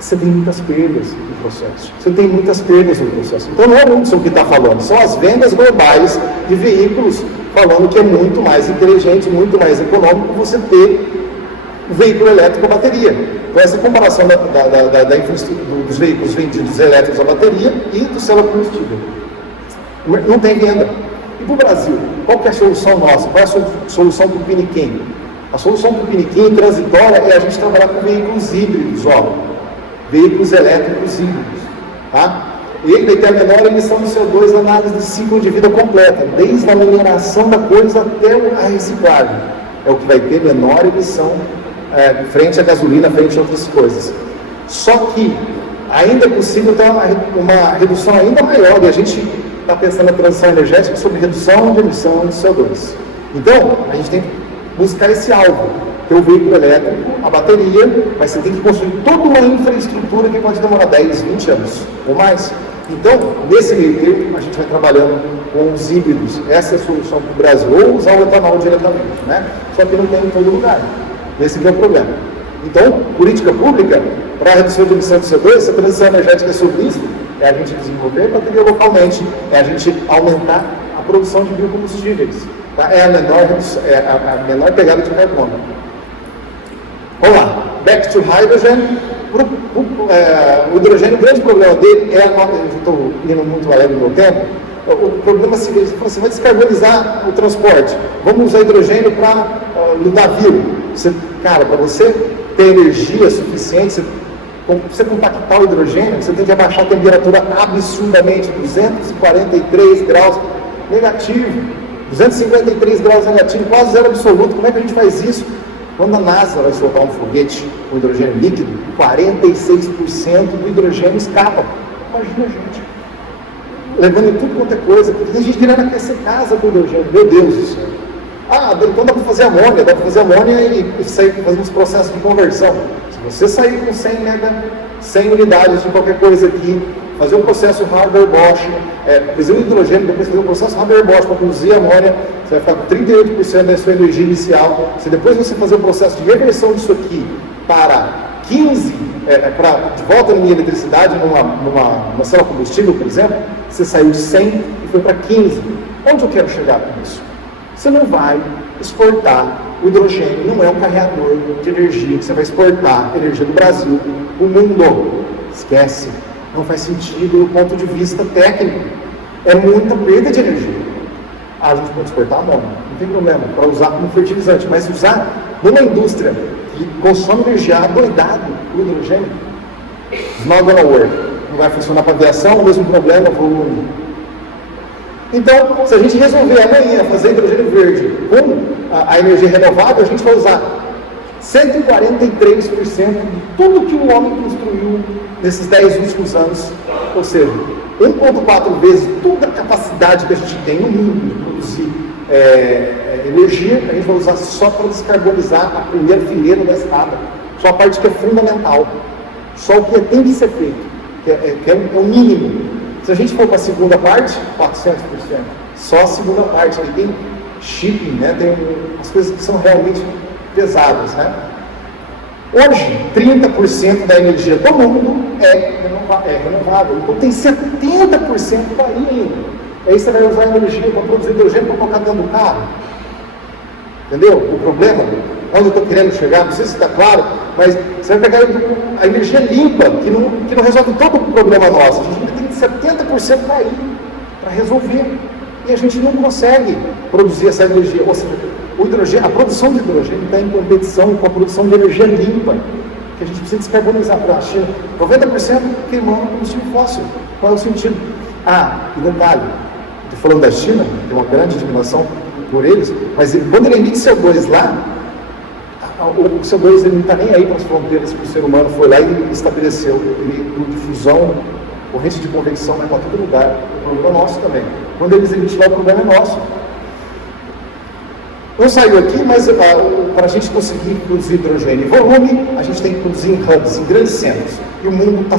Você tem muitas perdas no processo. Então não é o Hudson que está falando, são as vendas globais de veículos falando que é muito mais inteligente, muito mais econômico você ter o veículo elétrico a bateria. Com essa comparação da infraestrutura dos veículos vendidos elétricos a bateria e do célula combustível. Não tem venda. E para o Brasil, qual que é a solução nossa? Qual é a solução para o Piniquim? A solução para o Piniquim transitória é a gente trabalhar com veículos híbridos, veículos elétricos híbridos. Tá? ele vai ter a menor emissão de CO2 na análise do ciclo de vida completa, desde a mineração da coisa até a reciclagem. É o que vai ter menor emissão frente à gasolina, frente a outras coisas. Só que ainda é possível ter uma redução ainda maior, e a gente está pensando na transição energética sobre redução de emissão de CO2. Então, a gente tem que buscar esse alvo, ter o veículo elétrico, a bateria, mas você tem que construir toda uma infraestrutura que pode demorar 10, 20 anos ou mais. Então, nesse meio termo, a gente vai trabalhando com os híbridos. Essa é a solução para o Brasil, ou usar o etanol diretamente, né? Só que não tem em todo lugar. Esse que é o problema. Então, política pública para a redução de emissão de CO2, essa transição energética é sobre isso, é a gente desenvolver bateria localmente, é a gente aumentar a produção de biocombustíveis, tá? É a menor pegada de carbono. Vamos lá, back to hydrogen. O hidrogênio, o grande problema dele é eu estou indo muito além do meu tempo. O problema é se você vai descarbonizar o transporte, vamos usar hidrogênio no navio. Cara, para você ter energia suficiente, você compactar o hidrogênio, você tem que abaixar a temperatura absurdamente, 243 graus negativo, 253 graus negativo, quase zero absoluto. Como é que a gente faz isso? Quando a NASA vai soltar um foguete com hidrogênio líquido, 46% do hidrogênio escapa. Imagina, gente, levando tudo quanto é coisa, porque tem gente querendo aquecer casa com hidrogênio, meu Deus do céu. Então dá para fazer amônia, e sair fazendo os processos de conversão. Se você sair com 100 unidades de qualquer coisa aqui, fazer um processo Haber-Bosch, fazer o hidrogênio, depois fazer um processo Haber-Bosch para produzir amônia, você vai ficar com 38% da sua energia inicial. Se depois você fazer um processo de reversão disso aqui para 15, de volta na minha eletricidade, numa célula combustível, por exemplo, você saiu de 100 e foi para 15. Onde eu quero chegar com isso? Você não vai exportar o hidrogênio, não é um carregador de energia que você vai exportar energia do Brasil para o mundo. Esquece, não faz sentido do ponto de vista técnico. É muita perda de energia. A gente pode exportar amônia, não tem problema, para usar como fertilizante, mas usar numa indústria que consome energia adoidado o hidrogênio, it's not gonna work. Não vai funcionar para aviação, o mesmo problema, volume. Então, se a gente resolver amanhã fazer hidrogênio verde com a energia renovável, a gente vai usar 143% de tudo que o homem construiu nesses 10 últimos anos. Ou seja, 1,4 vezes toda a capacidade que a gente tem no mundo de produzir energia, a gente vai usar só para descarbonizar a primeira fileira da escada. Só a parte que é fundamental. Só o que tem que ser feito, que é o mínimo. Se a gente for para a segunda parte, 400%. Só a segunda parte. Aí tem shipping, né? Tem as coisas que são realmente pesadas, né? Hoje, 30% da energia do mundo é renovável. Então tem 70% varia ainda. Aí você vai usar energia para produzir hidrogênio para colocar dentro do carro. Entendeu? O problema, onde eu estou querendo chegar, não sei se está claro, mas você vai pegar a energia limpa, que não resolve todo o problema nosso. A gente ainda tem 70% para resolver. E a gente não consegue produzir essa energia. Ou seja, a produção de hidrogênio está em competição com a produção de energia limpa, que a gente precisa descarbonizar para a China. 90% queimando combustível fóssil. Qual é o sentido? E detalhe, estou falando da China, tem uma grande admiração por eles, mas quando ele emite CO2 lá, o CO2 ele não está nem aí para as fronteiras que o ser humano foi lá e estabeleceu. Ele, difusão, corrente de convecção, vai para todo lugar. O problema é nosso também. Quando eles emitem lá, o problema é nosso. Não saiu aqui, mas para a gente conseguir produzir hidrogênio em volume, a gente tem que produzir em hubs, em grandes centros. E o mundo está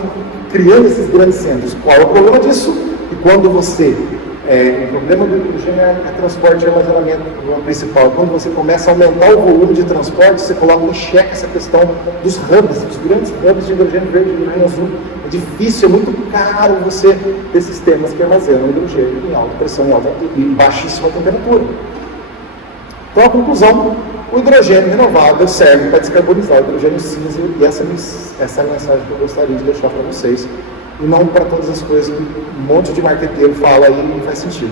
criando esses grandes centros. Qual é o problema disso? E quando você... o problema do hidrogênio é transporte e armazenamento, o problema principal. Quando você começa a aumentar o volume de transporte, você coloca em xeque essa questão dos hubs, dos grandes hubs de hidrogênio verde e hidrogênio azul. É difícil, é muito caro você ter sistemas que armazenam hidrogênio em alta pressão e baixíssima temperatura. Então, a conclusão, o hidrogênio renovável serve para descarbonizar o hidrogênio cinza, e essa é a mensagem que eu gostaria de deixar para vocês, e não para todas as coisas que um monte de marqueteiro fala aí e não faz sentido.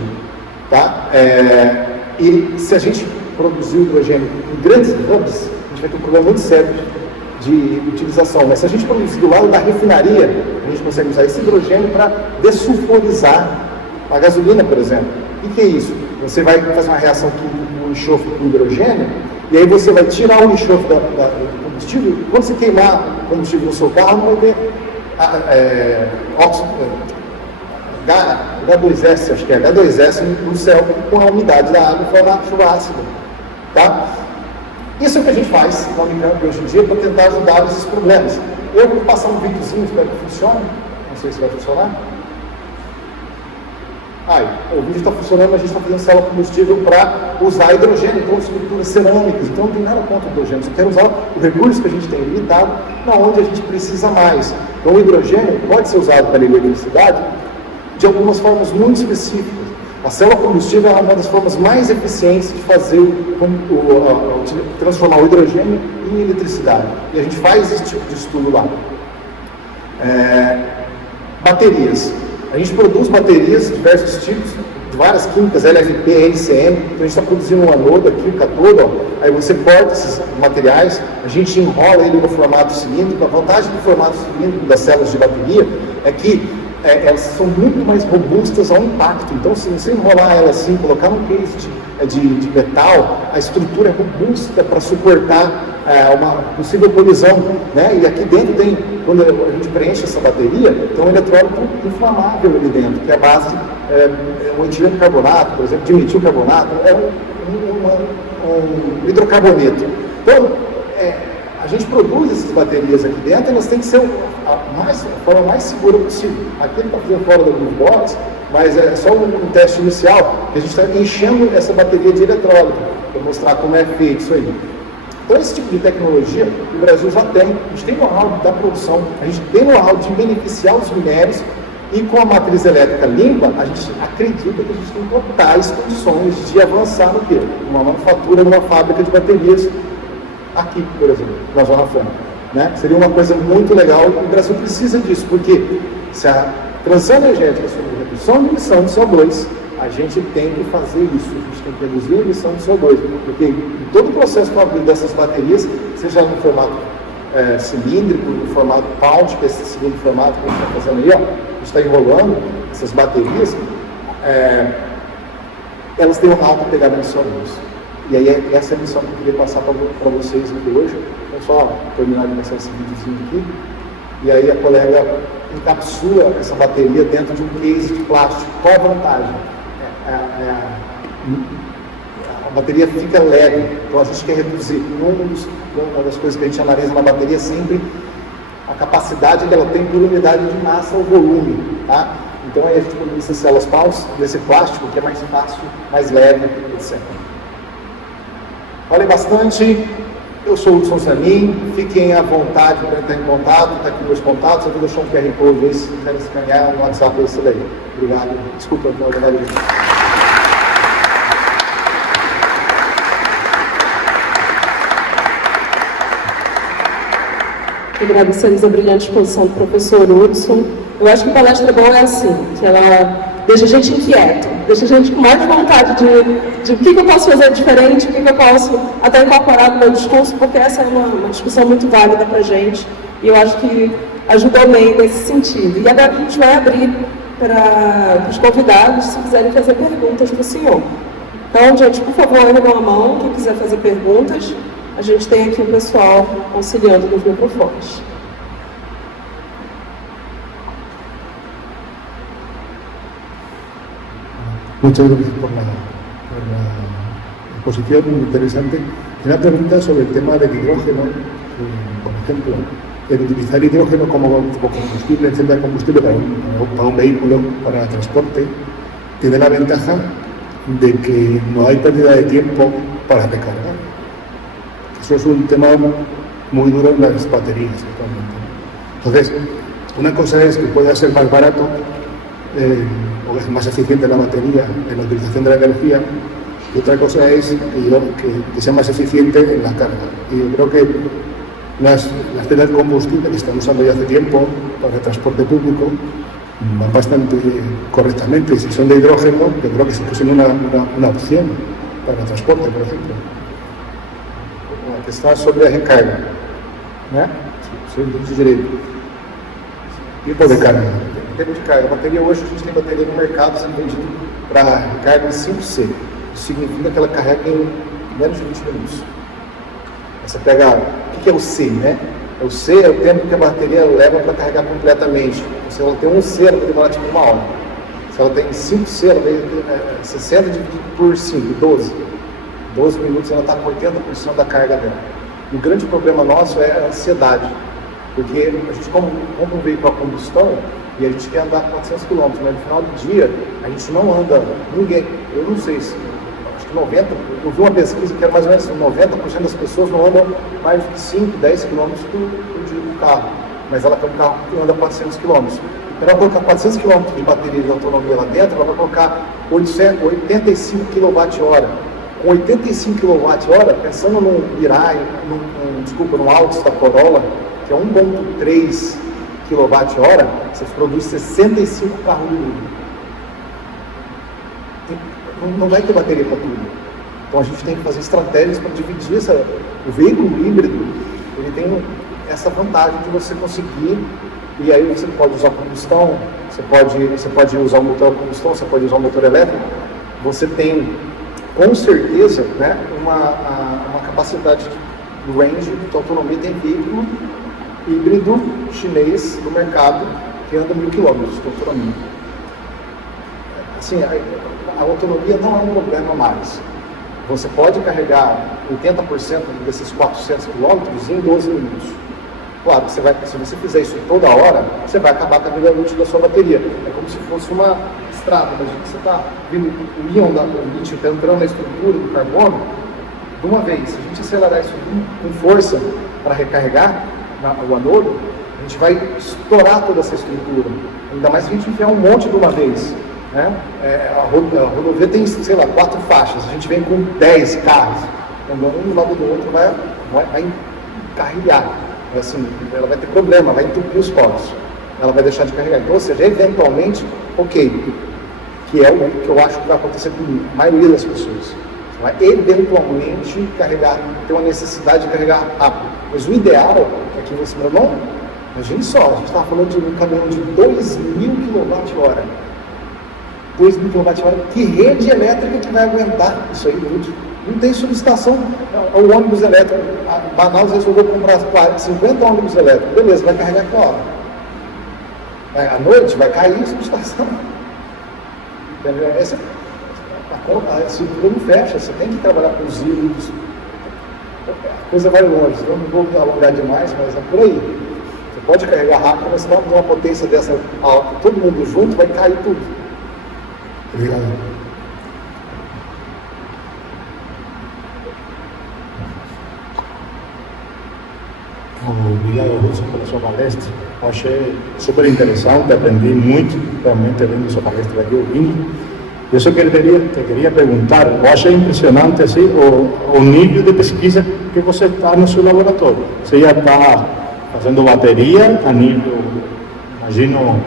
Tá? E se a gente produzir o hidrogênio em grandes hubs, a gente vai ter um problema muito sério de utilização, mas se a gente produzir do lado da refinaria, a gente consegue usar esse hidrogênio para dessulfurizar a gasolina, por exemplo. O que é isso? Você vai fazer uma reação química com o enxofre com hidrogênio, e aí você vai tirar o enxofre do combustível. Quando você queimar o combustível no seu carro, não vai ter H2S, acho que é H2S no céu, com a umidade da água em forma de chuva ácida. Tá? Isso é o que a gente faz na Unicamp hoje em dia para tentar ajudar nesses problemas. Eu vou passar um videozinho, espero que funcione. Não sei se vai funcionar. O vídeo está funcionando, mas a gente está fazendo célula combustível para usar hidrogênio com estruturas cerâmicas. Então não tem nada contra o hidrogênio, só quero usar o recurso que a gente tem limitado, na onde a gente precisa mais. Então o hidrogênio pode ser usado para eletricidade de algumas formas muito específicas. A célula combustível é uma das formas mais eficientes de fazer transformar o hidrogênio em eletricidade. E a gente faz esse tipo de estudo lá. Baterias. A gente produz baterias de diversos tipos, de várias químicas, LFP, NCM. Então a gente está produzindo um anodo aqui, um catodo. Aí você corta esses materiais, a gente enrola ele no formato cilíndrico. A vantagem do formato cilíndrico das células de bateria é que elas são muito mais robustas ao impacto. Então, se você enrolar ela assim, colocar num case de metal, a estrutura é robusta para suportar uma possível colisão, né? E aqui dentro tem, quando a gente preenche essa bateria, tem um eletrólito inflamável ali dentro, que é a base, um etileno carbonato, por exemplo, dimetil carbonato, um hidrocarboneto. Então, a gente produz essas baterias aqui dentro, elas têm que ser a forma mais segura possível. Aqui ele está fazendo fora da Blue Box, mas é só um teste inicial, que a gente está enchendo essa bateria de eletrólito, para mostrar como é feito isso aí. Então esse tipo de tecnologia o Brasil já tem. A gente tem know-how da produção, a gente tem know-how de beneficiar os minérios, e com a matriz elétrica limpa, a gente acredita que a gente tem totais condições de avançar no quê? Uma manufatura numa fábrica de baterias aqui, por exemplo, na Zona Franca. Né? Seria uma coisa muito legal, e o Brasil precisa disso, porque se a transição energética é sobre redução de emissão de CO2, a gente tem que fazer isso, a gente tem que reduzir a emissão de CO2, porque em todo o processo para abrir dessas baterias, seja no formato cilíndrico, no formato pouch, que é esse segundo formato que a gente está fazendo aí, ó, a gente está enrolando essas baterias, elas têm uma alta pegada de CO2. E aí essa é a missão que eu queria passar para vocês aqui hoje. Então só terminar de começar esse videozinho aqui. E aí a colega encapsula essa bateria dentro de um case de plástico. Qual a vantagem? A bateria fica leve, então a gente quer reduzir. Uma das coisas que a gente analisa na bateria é sempre a capacidade que ela tem por unidade de massa ou volume. Tá? Então aí a gente produz essas células paus nesse plástico que é mais fácil, mais leve, etc. Falei bastante, eu sou o Hudson Samin, fiquem à vontade para entrar em contato, está aqui meus contatos, eu vou deixar um QR Code aí, se quiserem escanear no WhatsApp esse daí. Obrigado, desculpa pela verdade. Agradecer a brilhante exposição do professor Hudson. Eu acho que palestra boa é assim, que ela deixa a gente inquieto, deixa a gente com mais vontade de o que eu posso fazer diferente, o que eu posso até incorporar no meu discurso, porque essa é uma discussão muito válida para a gente, e eu acho que ajudou bem nesse sentido. E agora a gente vai abrir para os convidados, se quiserem fazer perguntas para o senhor. Então, gente, por favor, ergam a mão, quem quiser fazer perguntas. A gente tem aqui o pessoal auxiliando nos microfones. Muchas gracias por la exposición, muy interesante. Una pregunta sobre el tema del hidrógeno, por ejemplo, el utilizar hidrógeno como combustible, centro de combustible para un vehículo, para transporte, tiene la ventaja de que no hay pérdida de tiempo para recargar. Eso es un tema muy duro en las baterías actualmente. Entonces, una cosa es que pueda ser más barato, o es más eficiente la batería en la utilización de la energía, y otra cosa es que sea más eficiente en la carga. Y yo creo que las celdas de combustible que están usando ya hace tiempo para el transporte público van bastante correctamente, y si son de hidrógeno, yo creo que sí que son una opción para el transporte, por ejemplo. A questão é sobre a recarga. né? Se eu entendi direito. Tipo de carga. Tempo de carga. A bateria hoje, a gente tem bateria no mercado sendo vendida para carga em 5C. Isso significa que ela carrega em menos de 20 minutos. Você pega, o que é o C, né? O C é o tempo que a bateria leva para carregar completamente. Se ela tem 1C, ela vai demorar tipo 1 hora. Se ela tem 5C, ela vai ter 60 dividido por 5, 12. 12 minutos ela está com 80% da carga dela. E o grande problema nosso é a ansiedade. Porque a gente compra um veículo a combustão e a gente quer andar 400 km, mas no final do dia a gente não anda, ninguém, eu não sei se, acho que 90%, eu vi uma pesquisa que era mais ou menos 90% das pessoas não andam mais de 5, 10 km por dia do carro, mas ela tem um carro que anda 400 km. Então ela vai colocar 400 km de bateria de autonomia lá dentro, ela vai colocar 85 kWh. Com 85 kWh, pensando num Mirai, num Altis da Corolla, que é 1.3 kWh, você produz 65 carros de híbrido. Não vai ter bateria para tudo. Então a gente tem que fazer estratégias para dividir o veículo híbrido. Ele tem essa vantagem de você conseguir, e aí você pode usar combustão, você pode usar o motor a combustão, você pode usar o motor elétrico. Você tem, com certeza, né, uma capacidade de range, de autonomia. Tem veículo híbrido chinês no mercado que anda 1000 km de autonomia. Assim, a autonomia não é um problema mais. Você pode carregar 80% desses 400 km em 12 minutos. Claro, se você fizer isso toda hora, você vai acabar com a vida útil da sua bateria. É como se fosse uma estrada. Imagina que você está vendo o íon do lítio entrando na estrutura do carbono de uma vez. Se a gente acelerar isso com força para recarregar o anodo, a gente vai estourar toda essa estrutura. Ainda mais se a gente enfiar um monte de uma vez. Né? A rodovia tem, sei lá, 4 faixas. A gente vem com 10 carros. Andando um do lado do outro, vai encarrilhar. Assim, ela vai ter problema, vai entupir os polos. Ela vai deixar de carregar. Então, ou seja, eventualmente, ok, que é o que eu acho que vai acontecer com a maioria das pessoas. Você vai eventualmente ter uma necessidade de carregar rápido. Mas o ideal é que você não. Imagine só, a gente estava falando de um caminhão de 2.000 kWh. 2.000 kWh, que rede elétrica que vai aguentar isso aí tudo? Não tem subestação. O ônibus elétrico, a Manaus resolveu comprar 50 ônibus elétricos. Beleza, vai carregar que hora? À noite vai cair a subestação. A estrutura não fecha, você tem que trabalhar com os híbridos. A coisa vai longe, eu não vou alongar demais, mas é por aí. Você pode carregar rápido, mas se não tem uma potência dessa alta, todo mundo junto, vai cair tudo. Obrigado. Obrigado, Wilson, pela sua palestra. Eu achei super interessante, aprendi muito realmente vendo sua palestra aqui ouvindo. Eu só queria perguntar, eu achei impressionante assim, o nível de pesquisa que você está no seu laboratório. Você já está fazendo bateria a nível, imagino,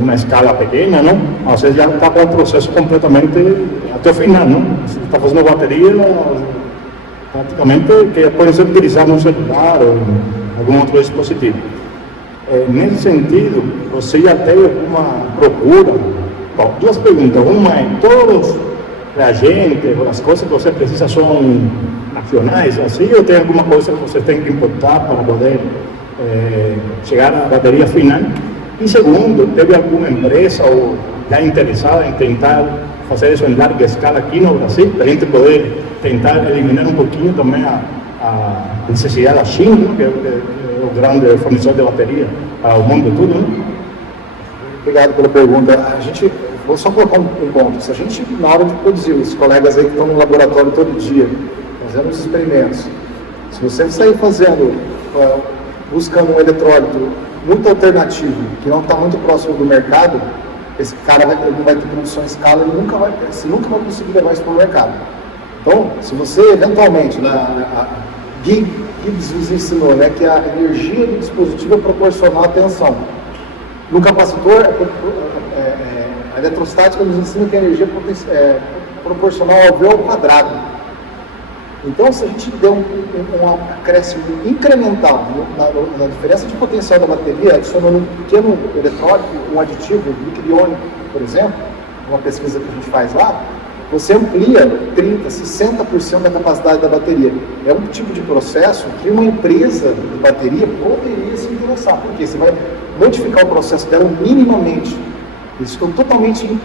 uma escala pequena, não? Mas você já está com o processo completamente até o final, não? Você está fazendo bateria praticamente que pode ser utilizado no celular ou em algum outro dispositivo. Nesse sentido, você já teve alguma procura? Bom, 2 perguntas. Uma é, todos os reagentes, as coisas que você precisa são nacionais, assim, ou tem alguma coisa que você tem que importar para poder chegar à bateria final? E segundo, teve alguma empresa ou já interessada em tentar fazer isso em larga escala aqui no Brasil, para a gente poder tentar eliminar um pouquinho também a necessidade da China, que é o grande fornecedor de bateria para o mundo todo, né? Obrigado pela pergunta. Vou só colocar um ponto. Se a gente, na hora de produzir, os colegas aí que estão no laboratório todo dia, fazendo os experimentos, se você sair buscando um eletrólito muito alternativo, que não está muito próximo do mercado, esse cara não vai ter produção em escala, você nunca vai conseguir levar isso para o mercado. Então, se você eventualmente, Gibbs nos ensinou, né, que a energia do dispositivo é proporcional à tensão. No capacitor, a eletrostática nos ensina que a energia é proporcional ao V ao quadrado. Então, se a gente der um acréscimo incremental na diferença de potencial da bateria, adicionando um pequeno eletrônico, um aditivo líquido iônico, por exemplo, uma pesquisa que a gente faz lá, você amplia 30%, 60% da capacidade da bateria. É um tipo de processo que uma empresa de bateria poderia se interessar, porque você vai modificar o processo dela minimamente. Eles estão totalmente...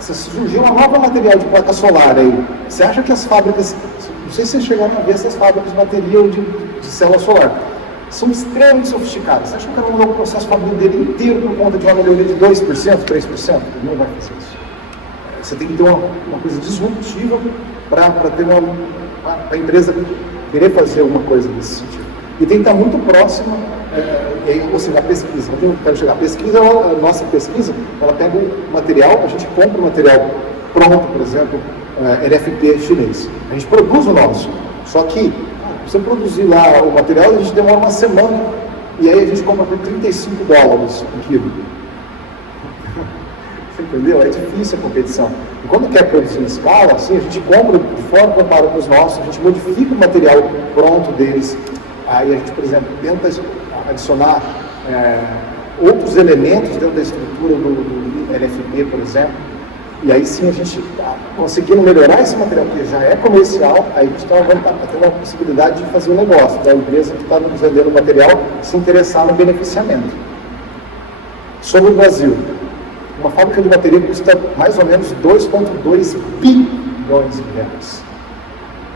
se surgiu uma nova material de placa solar aí, você acha que as fábricas... Não sei se vocês chegaram a ver essas fábricas de bateria ou de célula solar. São extremamente sofisticadas. Você acha que o cara vai mudar o processo fabril dele inteiro por conta de uma melhoria de 2%, 3%? Não vai fazer isso. Você tem que ter uma coisa disruptiva para ter a empresa querer fazer alguma coisa nesse sentido. E tem que estar muito próxima, e aí você vai pesquisa. Onde eu quero chegar? A nossa pesquisa, ela pega o material, a gente compra o material pronto, por exemplo, LFP chinês. A gente produz o nosso. Só que, você produzir lá o material, a gente demora uma semana, e aí a gente compra por $35 um quilo. Entendeu? É difícil a competição. E quando quer produzir em escala, assim, a gente compra de fora, compara com os nossos, a gente modifica o material pronto deles. Aí a gente, por exemplo, tenta adicionar outros elementos dentro da estrutura do LFP, por exemplo. E aí sim a gente conseguindo melhorar esse material que já é comercial, aí a gente está tendo a possibilidade de fazer um negócio, da empresa que está nos vendendo o material se interessar no beneficiamento. Sobre o Brasil. Uma fábrica de bateria custa mais ou menos 2,2 bilhões de reais.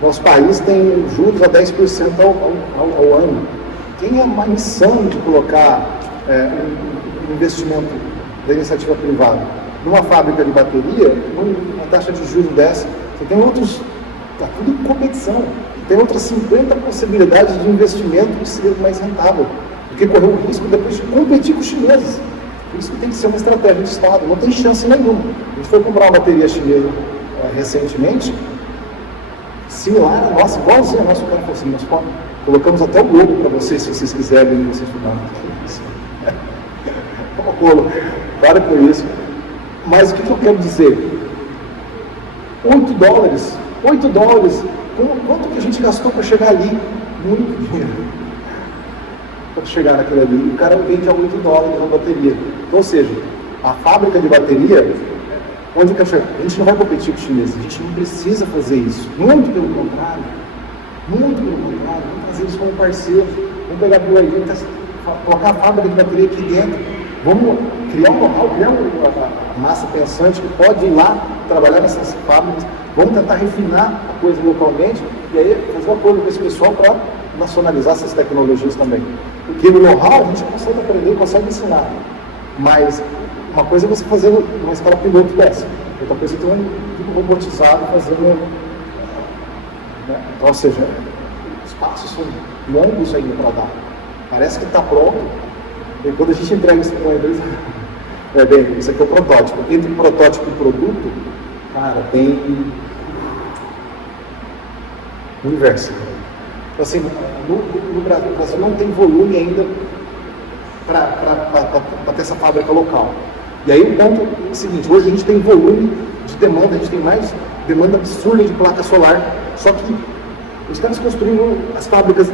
Nosso país tem juros a 10% ao ano. Quem é mais insano de colocar um investimento da iniciativa privada numa fábrica de bateria, uma taxa de juros dessa? Você tem outros, está tudo em competição. Tem outras 50 possibilidades de investimento que seja mais rentável, porque correr o risco depois de competir com os chineses. Por isso que tem que ser uma estratégia de Estado, não tem chance nenhuma. A gente foi comprar uma bateria chinesa recentemente, similar à nossa, igualzinha a nossa, o cara falou assim, nós colocamos até o logo para vocês, se vocês quiserem vocês estudarem. Para com isso. Mas o que eu quero dizer? $8. Quanto que a gente gastou para chegar ali? Muito dinheiro. Para chegar naquele ali, o cara vende a $8 na bateria. Então, ou seja, a fábrica de bateria, onde eu quero chegar? A gente não vai competir com os chineses, a gente não precisa fazer isso. Muito pelo contrário, vamos fazer isso como parceiro, vamos pegar a BYD, colocar a fábrica de bateria aqui dentro, vamos criar um know-how, criar uma massa pensante que pode ir lá trabalhar nessas fábricas, vamos tentar refinar a coisa localmente e aí fazer um acordo com esse pessoal para nacionalizar essas tecnologias também. Porque no know-how a gente consegue aprender, consegue ensinar. Mas uma coisa é você fazer uma escala piloto dessa. Outra coisa é ter um robotizado fazendo... Né? Então, ou seja, os passos são longos ainda para dar. Parece que está pronto. E quando a gente entrega isso para uma empresa... bem, isso aqui é o protótipo. Entre o protótipo e o produto, cara, tem... universo. Então, assim, no Brasil, o Brasil não tem volume ainda para ter essa fábrica local. E aí o ponto é o seguinte, hoje a gente tem volume de demanda, a gente tem mais demanda absurda de placa solar, só que os caras construíram as fábricas,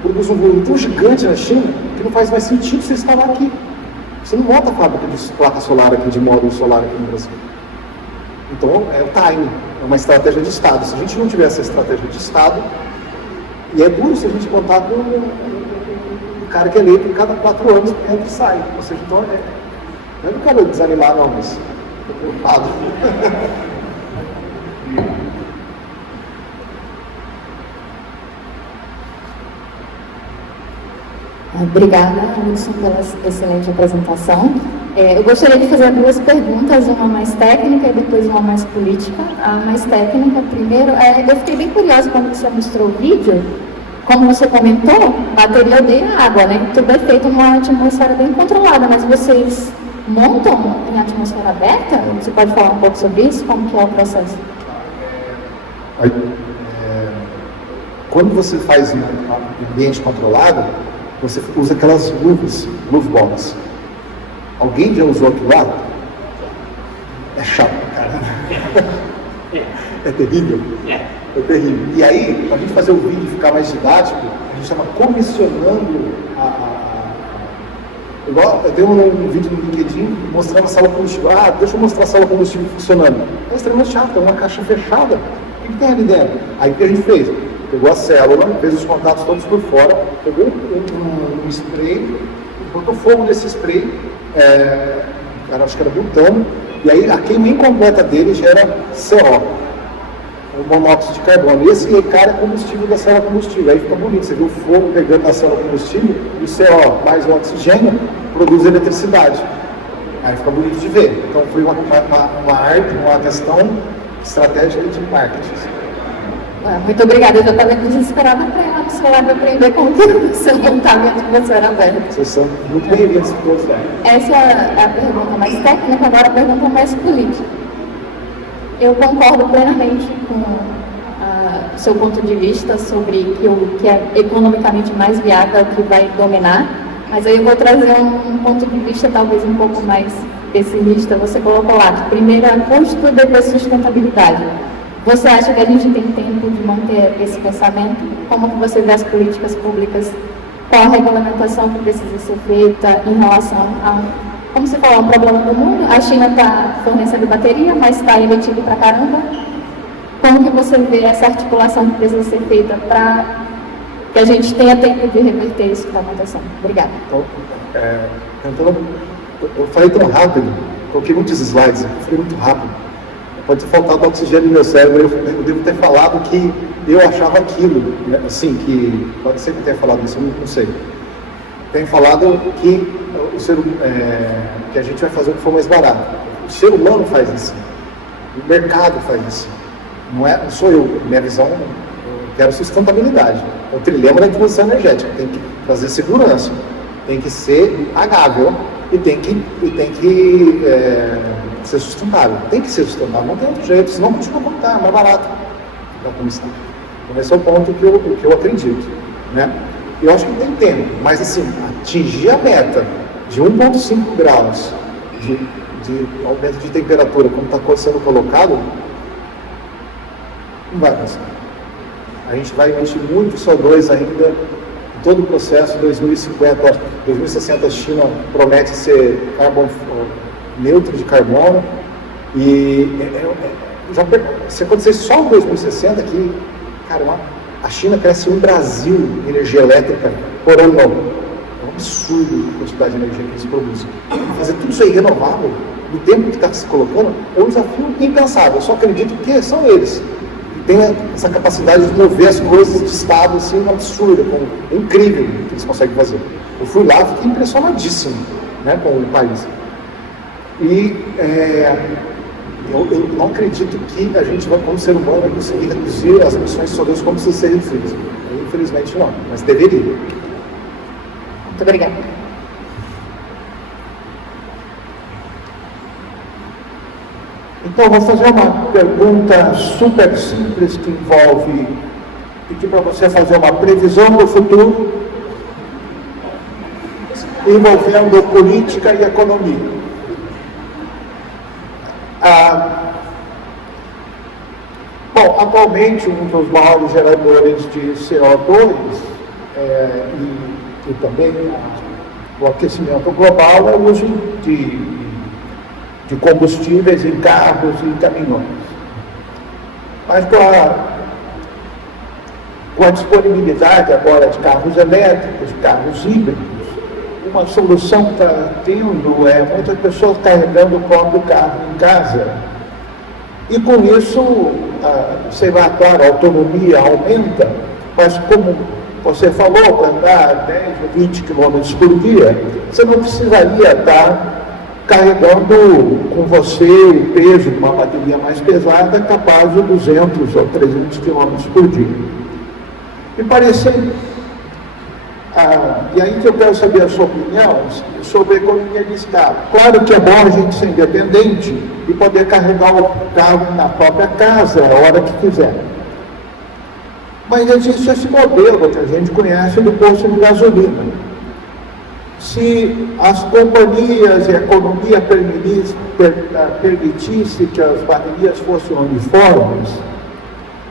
produzem um volume tão gigante na China, que não faz mais sentido você instalar aqui. Você não monta a fábrica de placa solar aqui, de módulo solar aqui no Brasil. Então é o timing, é uma estratégia de Estado. Se a gente não tiver essa estratégia de Estado, e é duro se a gente contar com um cara que é eleito cada 4 anos entra e sai. Ou seja, então não é do cara desanimar não, mas estou preocupado. Obrigada, Hudson, pela excelente apresentação. Eu gostaria de fazer 2 perguntas, uma mais técnica e depois uma mais política. A mais técnica, primeiro, eu fiquei bem curiosa quando você mostrou o vídeo. Como você comentou, bateria odeia água, né? Tudo é feito numa atmosfera bem controlada, mas vocês montam em atmosfera aberta? Você pode falar um pouco sobre isso? Como que é o processo? Quando você faz em ambiente controlado, você usa aquelas luvas, glove box. Alguém já usou aquilo lá? É chato, cara. É terrível. É terrível. E aí, para a gente fazer o vídeo ficar mais didático, a gente estava comissionando igual eu dei um vídeo no LinkedIn mostrando a sala combustível. Deixa eu mostrar a sala combustível funcionando. É extremamente chato, é uma caixa fechada. O que tem ali dentro? Aí o que a gente fez? Pegou a célula, fez os contatos todos por fora, pegou um spray, botou fogo nesse spray, acho que era butano, e aí a queima incompleta dele gera CO, o monóxido de carbono. E esse cara é combustível da célula combustível. Aí fica bonito, você viu o fogo pegando na célula combustível, e o CO mais o oxigênio produz eletricidade. Aí fica bonito de ver. Então foi uma arte, uma questão estratégica de marketing. Muito obrigada, eu já estava desesperada para ir lá no seu lado aprender como que o seu montamento você era aberto. Vocês são muito bem-vindos todos lá. Essa é a pergunta mais técnica, agora a pergunta mais política. Eu concordo plenamente com o seu ponto de vista sobre o que é economicamente mais viável, que vai dominar, mas aí eu vou trazer um ponto de vista talvez um pouco mais pessimista. Você colocou lá que primeiro é custo e depois sustentabilidade. Você acha que a gente tem tempo de manter esse pensamento? Como que você vê as políticas públicas? Qual a regulamentação que precisa ser feita em relação a, como você falou, um problema do mundo? A China está fornecendo bateria, mas está emitindo pra caramba. Como que você vê essa articulação que precisa ser feita para que a gente tenha tempo de reverter isso que está acontecendo? Obrigada. Então, eu falei tão rápido, coloquei muitos slides, eu falei muito rápido. Pode ter faltado oxigênio no meu cérebro, eu devo ter falado que eu achava aquilo, né? Assim, que pode ser que eu tenha falado isso, eu não sei. Tenho falado que que a gente vai fazer o que for mais barato. O ser humano faz isso, o mercado faz isso. Não sou eu, minha visão, eu quero sustentabilidade. É o trilema da transição energética, tem que trazer segurança, tem que ser pagável e tem que ser sustentável. Tem que ser sustentável, não tem outro jeito, senão continua como está, mais barato. Então esse é o ponto que eu acredito, né? Eu acho que tem tempo, mas assim, atingir a meta de 1,5 graus de aumento de temperatura, como está sendo colocado, não vai passar. A gente vai emitir muito CO2 ainda em todo o processo. 2050, 2060 a China promete ser neutro de carbono, e se acontecer só em 2060 aqui, cara, a China cresce um Brasil de energia elétrica por ano. É um absurdo a quantidade de energia que eles produzem. Fazer tudo isso aí renovável, no tempo que está se colocando, é um desafio impensável. Eu só acredito que são eles que têm essa capacidade de mover as coisas de estado assim, absurda, é incrível o que eles conseguem fazer. Eu fui lá, fiquei impressionadíssimo, né, com o país. E eu não acredito que a gente, como ser humano, vai conseguir reduzir as emissões de CO2 como se seja físico. Infelizmente não, mas deveria. Muito obrigada. Então, vou fazer uma pergunta super simples que envolve pedir para você fazer uma previsão do futuro envolvendo política e economia. Bom, atualmente um dos maiores geradores de CO2 e também o aquecimento global é o uso de combustíveis em carros e caminhões. Mas com a disponibilidade agora de carros elétricos, de carros híbridos, uma solução que está tendo é muitas pessoas carregando o próprio carro em casa. E com isso, sei lá, claro, a autonomia aumenta, mas como você falou, para andar 10 ou 20 km por dia, você não precisaria estar carregando com você o peso de uma bateria mais pesada, capaz de 200 ou 300 km por dia. Me parece... e aí que eu quero saber a sua opinião sobre a economia de Estado. Claro que é bom a gente ser independente e poder carregar o carro na própria casa, a hora que quiser. Mas existe esse modelo que a gente conhece do posto de gasolina. Se as companhias e a economia permitisse que as baterias fossem uniformes,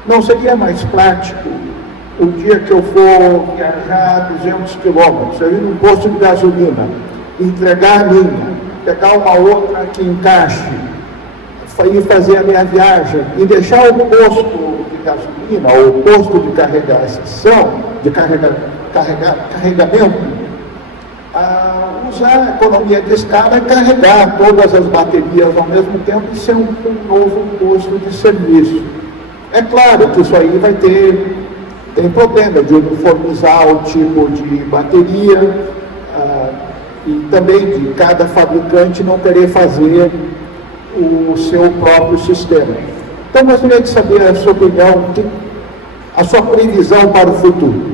Não seria mais prático o dia que eu for viajar 200 quilômetros, eu ir num posto de gasolina, entregar a minha, pegar uma outra que encaixe, ir fazer a minha viagem e deixar o posto de gasolina ou o posto de carregamento, usar a economia de escala e carregar todas as baterias ao mesmo tempo e ser um novo posto de serviço. É claro que isso aí tem problema de uniformizar o tipo de bateria e também de cada fabricante não querer fazer o seu próprio sistema. Então, gostaria de saber a sua opinião, a sua previsão para o futuro.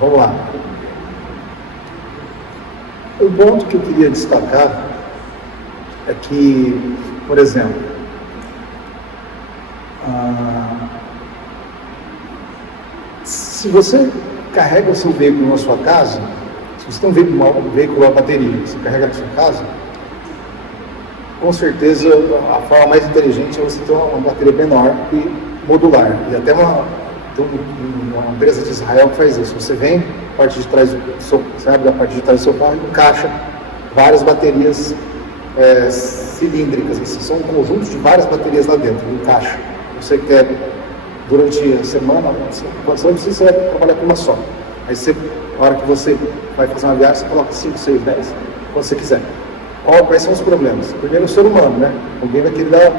Vamos lá. Um ponto que eu queria destacar é que, por exemplo, se você carrega o seu veículo na sua casa, se você tem um veículo a bateria, você carrega na sua casa, com certeza a forma mais inteligente é você ter uma bateria menor e modular. E até uma empresa de Israel que faz isso. Você vem, você abre a parte de trás do seu carro e encaixa várias baterias cilíndricas. Assim, são conjuntos de várias baterias lá dentro, encaixa. Você quer, durante a semana, você não precisa trabalhar com uma só. Aí você, na hora que você vai fazer uma viagem, você coloca 5, 6, 10, quando você quiser. Quais são os problemas? Primeiro, o ser humano, né? Alguém vai querer dar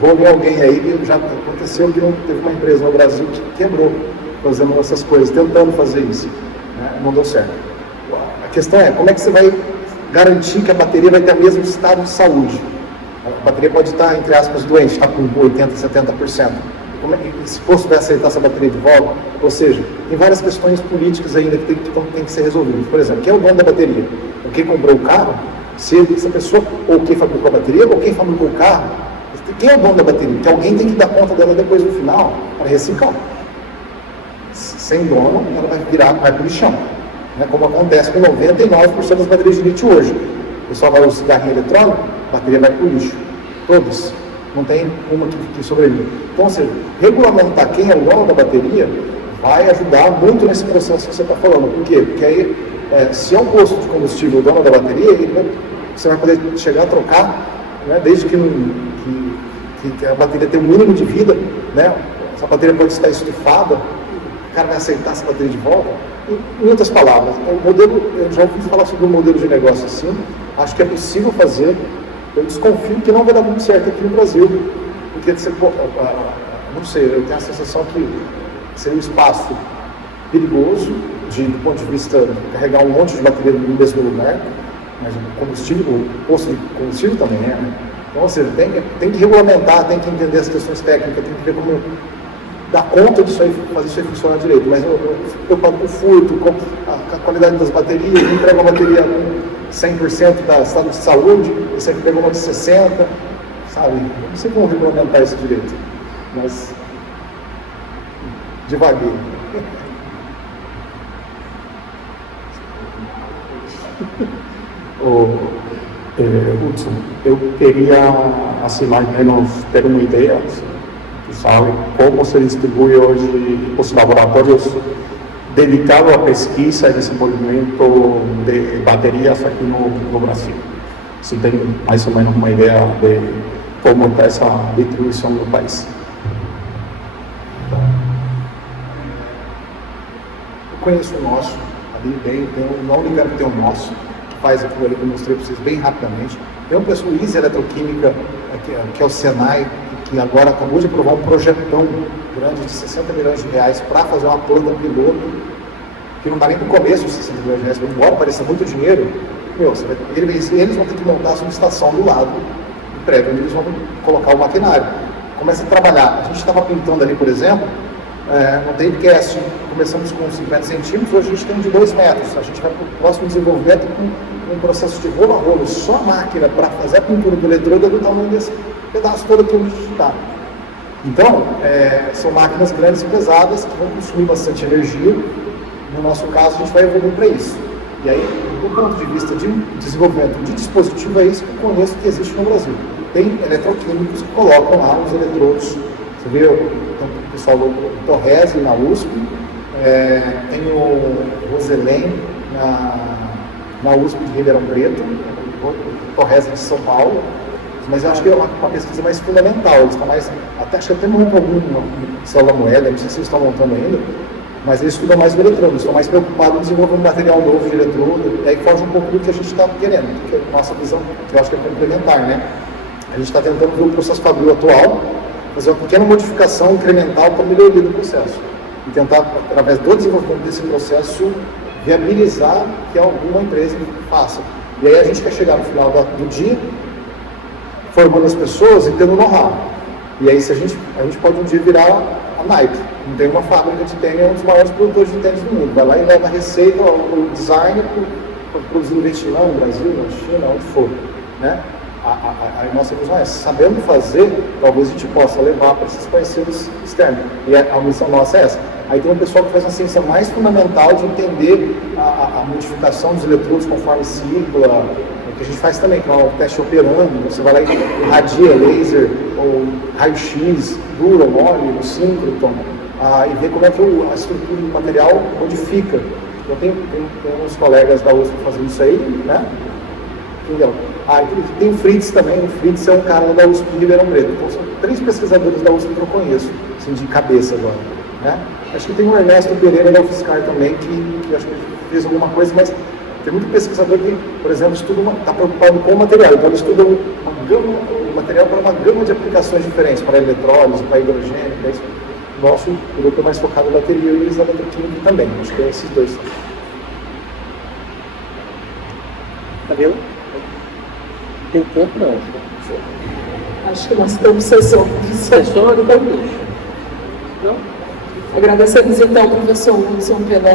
vou ver alguém aí, já aconteceu que teve uma empresa no Brasil que quebrou fazendo essas coisas, tentando fazer isso, né? Não deu certo. A questão é, como é que você vai garantir que a bateria vai ter o mesmo estado de saúde? A bateria pode estar, entre aspas, doente, está com 80%, 70%. Se fosse vai aceitar essa bateria de volta? Ou seja, tem várias questões políticas ainda que tem que ser resolvidas. Por exemplo, quem é o dono da bateria? Quem comprou o carro? Se essa pessoa, ou quem fabricou a bateria, ou quem fabricou o carro? Quem é o dono da bateria? Que alguém tem que dar conta dela depois no final para reciclar. Sem dono, ela vai para o lixão, né? Como acontece com 99% das baterias de lítio hoje. O pessoal vai usar cigarrinho eletrônico, a bateria vai para o lixo. Todas. Não tem uma que sobrevive. Então, ou seja, regulamentar quem é o dono da bateria vai ajudar muito nesse processo que você está falando. Por quê? Porque aí, se é um posto de combustível o dono da bateria, você vai poder chegar a trocar, né? Desde que a bateria tem um mínimo de vida, né? Essa bateria pode estar estufada, o cara vai aceitar essa bateria de volta. Em outras palavras, eu já ouvi falar sobre um modelo de negócio assim, acho que é possível fazer. Eu desconfio que não vai dar muito certo aqui no Brasil, porque não sei, eu tenho a sensação que seria um espaço perigoso, do ponto de vista de carregar um monte de bateria no mesmo lugar, mas o posto de combustível também é, né? Então, ou seja, tem que regulamentar, tem que entender as questões técnicas, tem que ver como dar conta disso aí, fazer isso aí funcionar direito. Mas eu preocupado com o furto, com a qualidade das baterias, não entrega uma bateria com 100% da estado de saúde, você pegou uma de 60%, sabe? Não sei como regulamentar isso direito, mas devagar. Hudson, eu queria, assim, mais ou menos ter uma ideia, sabe, como se distribui hoje os laboratórios dedicados à pesquisa e desenvolvimento de baterias aqui no Brasil. Se tem mais ou menos uma ideia de como está essa distribuição no país. Eu conheço o nosso, ali bem, não ligado que tem o nosso, que faz aquilo ali que eu mostrei para vocês bem rapidamente. Tem uma pessoa, Luiz Eletroquímica, que é o Senai, que agora acabou de aprovar um projetão grande de 60 milhões de reais para fazer uma planta piloto, que não dá nem para o começo de 60 milhões de reais, embora pareça muito dinheiro, eles vão ter que montar a subestação do lado do prédio, onde eles vão colocar o maquinário. Começa a trabalhar. A gente estava pintando ali, por exemplo, no tapecast, começamos com 50 centímetros, hoje a gente tem de 2 metros. A gente vai para o próximo desenvolvimento com um processo de rolo a rolo, só a máquina para fazer a pintura do eletrodo do tamanho desse pedaço todo que a gente está. Então, são máquinas grandes e pesadas que vão consumir bastante energia. No nosso caso, a gente vai evoluir para isso. E aí, do ponto de vista de desenvolvimento de dispositivo, é isso que eu conheço que existe no Brasil. Tem eletroquímicos que colocam lá os eletrodos. Você vê o pessoal do Torres na USP, tem o Roselém na USP de Ribeirão Preto, o Torres de São Paulo, mas eu acho que é uma pesquisa mais fundamental. Eles estão mais, até acho que até montam alguma célula moeda, não sei se eles estão montando ainda, mas eles estudam mais o eletrodo, estão mais preocupados em desenvolver um material novo de eletrodo, e aí foge um pouco do que a gente está querendo, porque a nossa visão, que eu acho que é complementar, né? A gente está tentando ver o processo fabril atual, fazer uma pequena modificação incremental para melhoria do processo, e tentar, através do desenvolvimento desse processo, viabilizar que alguma empresa faça. E aí a gente quer chegar no final do dia, formando as pessoas e tendo know-how. E aí a gente pode um dia virar a Nike. Não tem uma fábrica de tênis, é um dos maiores produtores de tênis do mundo. Vai lá e leva a receita, o design para produzir no Vietnã, no Brasil, na China, onde for. Né? A nossa visão é, sabendo fazer, talvez a gente possa levar para esses parceiros externos. E a missão nossa é essa. Aí tem um pessoal que faz uma ciência mais fundamental de entender a modificação dos eletrodos conforme cicla, que a gente faz também, que é o teste operando, você vai lá e irradia laser, ou raio-x, duro, mole, o síncroton, e ver como é que a estrutura do material modifica. Eu tenho uns colegas da USP fazendo isso aí, né? Entendeu? Tem o Fritz também, o Fritz é um cara da USP de Ribeirão Preto. Então são 3 pesquisadores da USP que eu conheço, assim, de cabeça agora, né? Acho que tem o Ernesto Pereira da UFSCar também, que acho que fez alguma coisa, mas tem muito pesquisador que, por exemplo, está preocupado com o material, então ele estuda o material para uma gama de aplicações diferentes, para eletrólise, para hidrogênio, para isso. O nosso grupo é mais focado na bateria e eles na eletroquímica também, acho que é esses dois. Cadê? Tem tempo não. Acho que nós temos sessão. Sessão do bicho. Não? Agradecemos então, professor Wilson, pela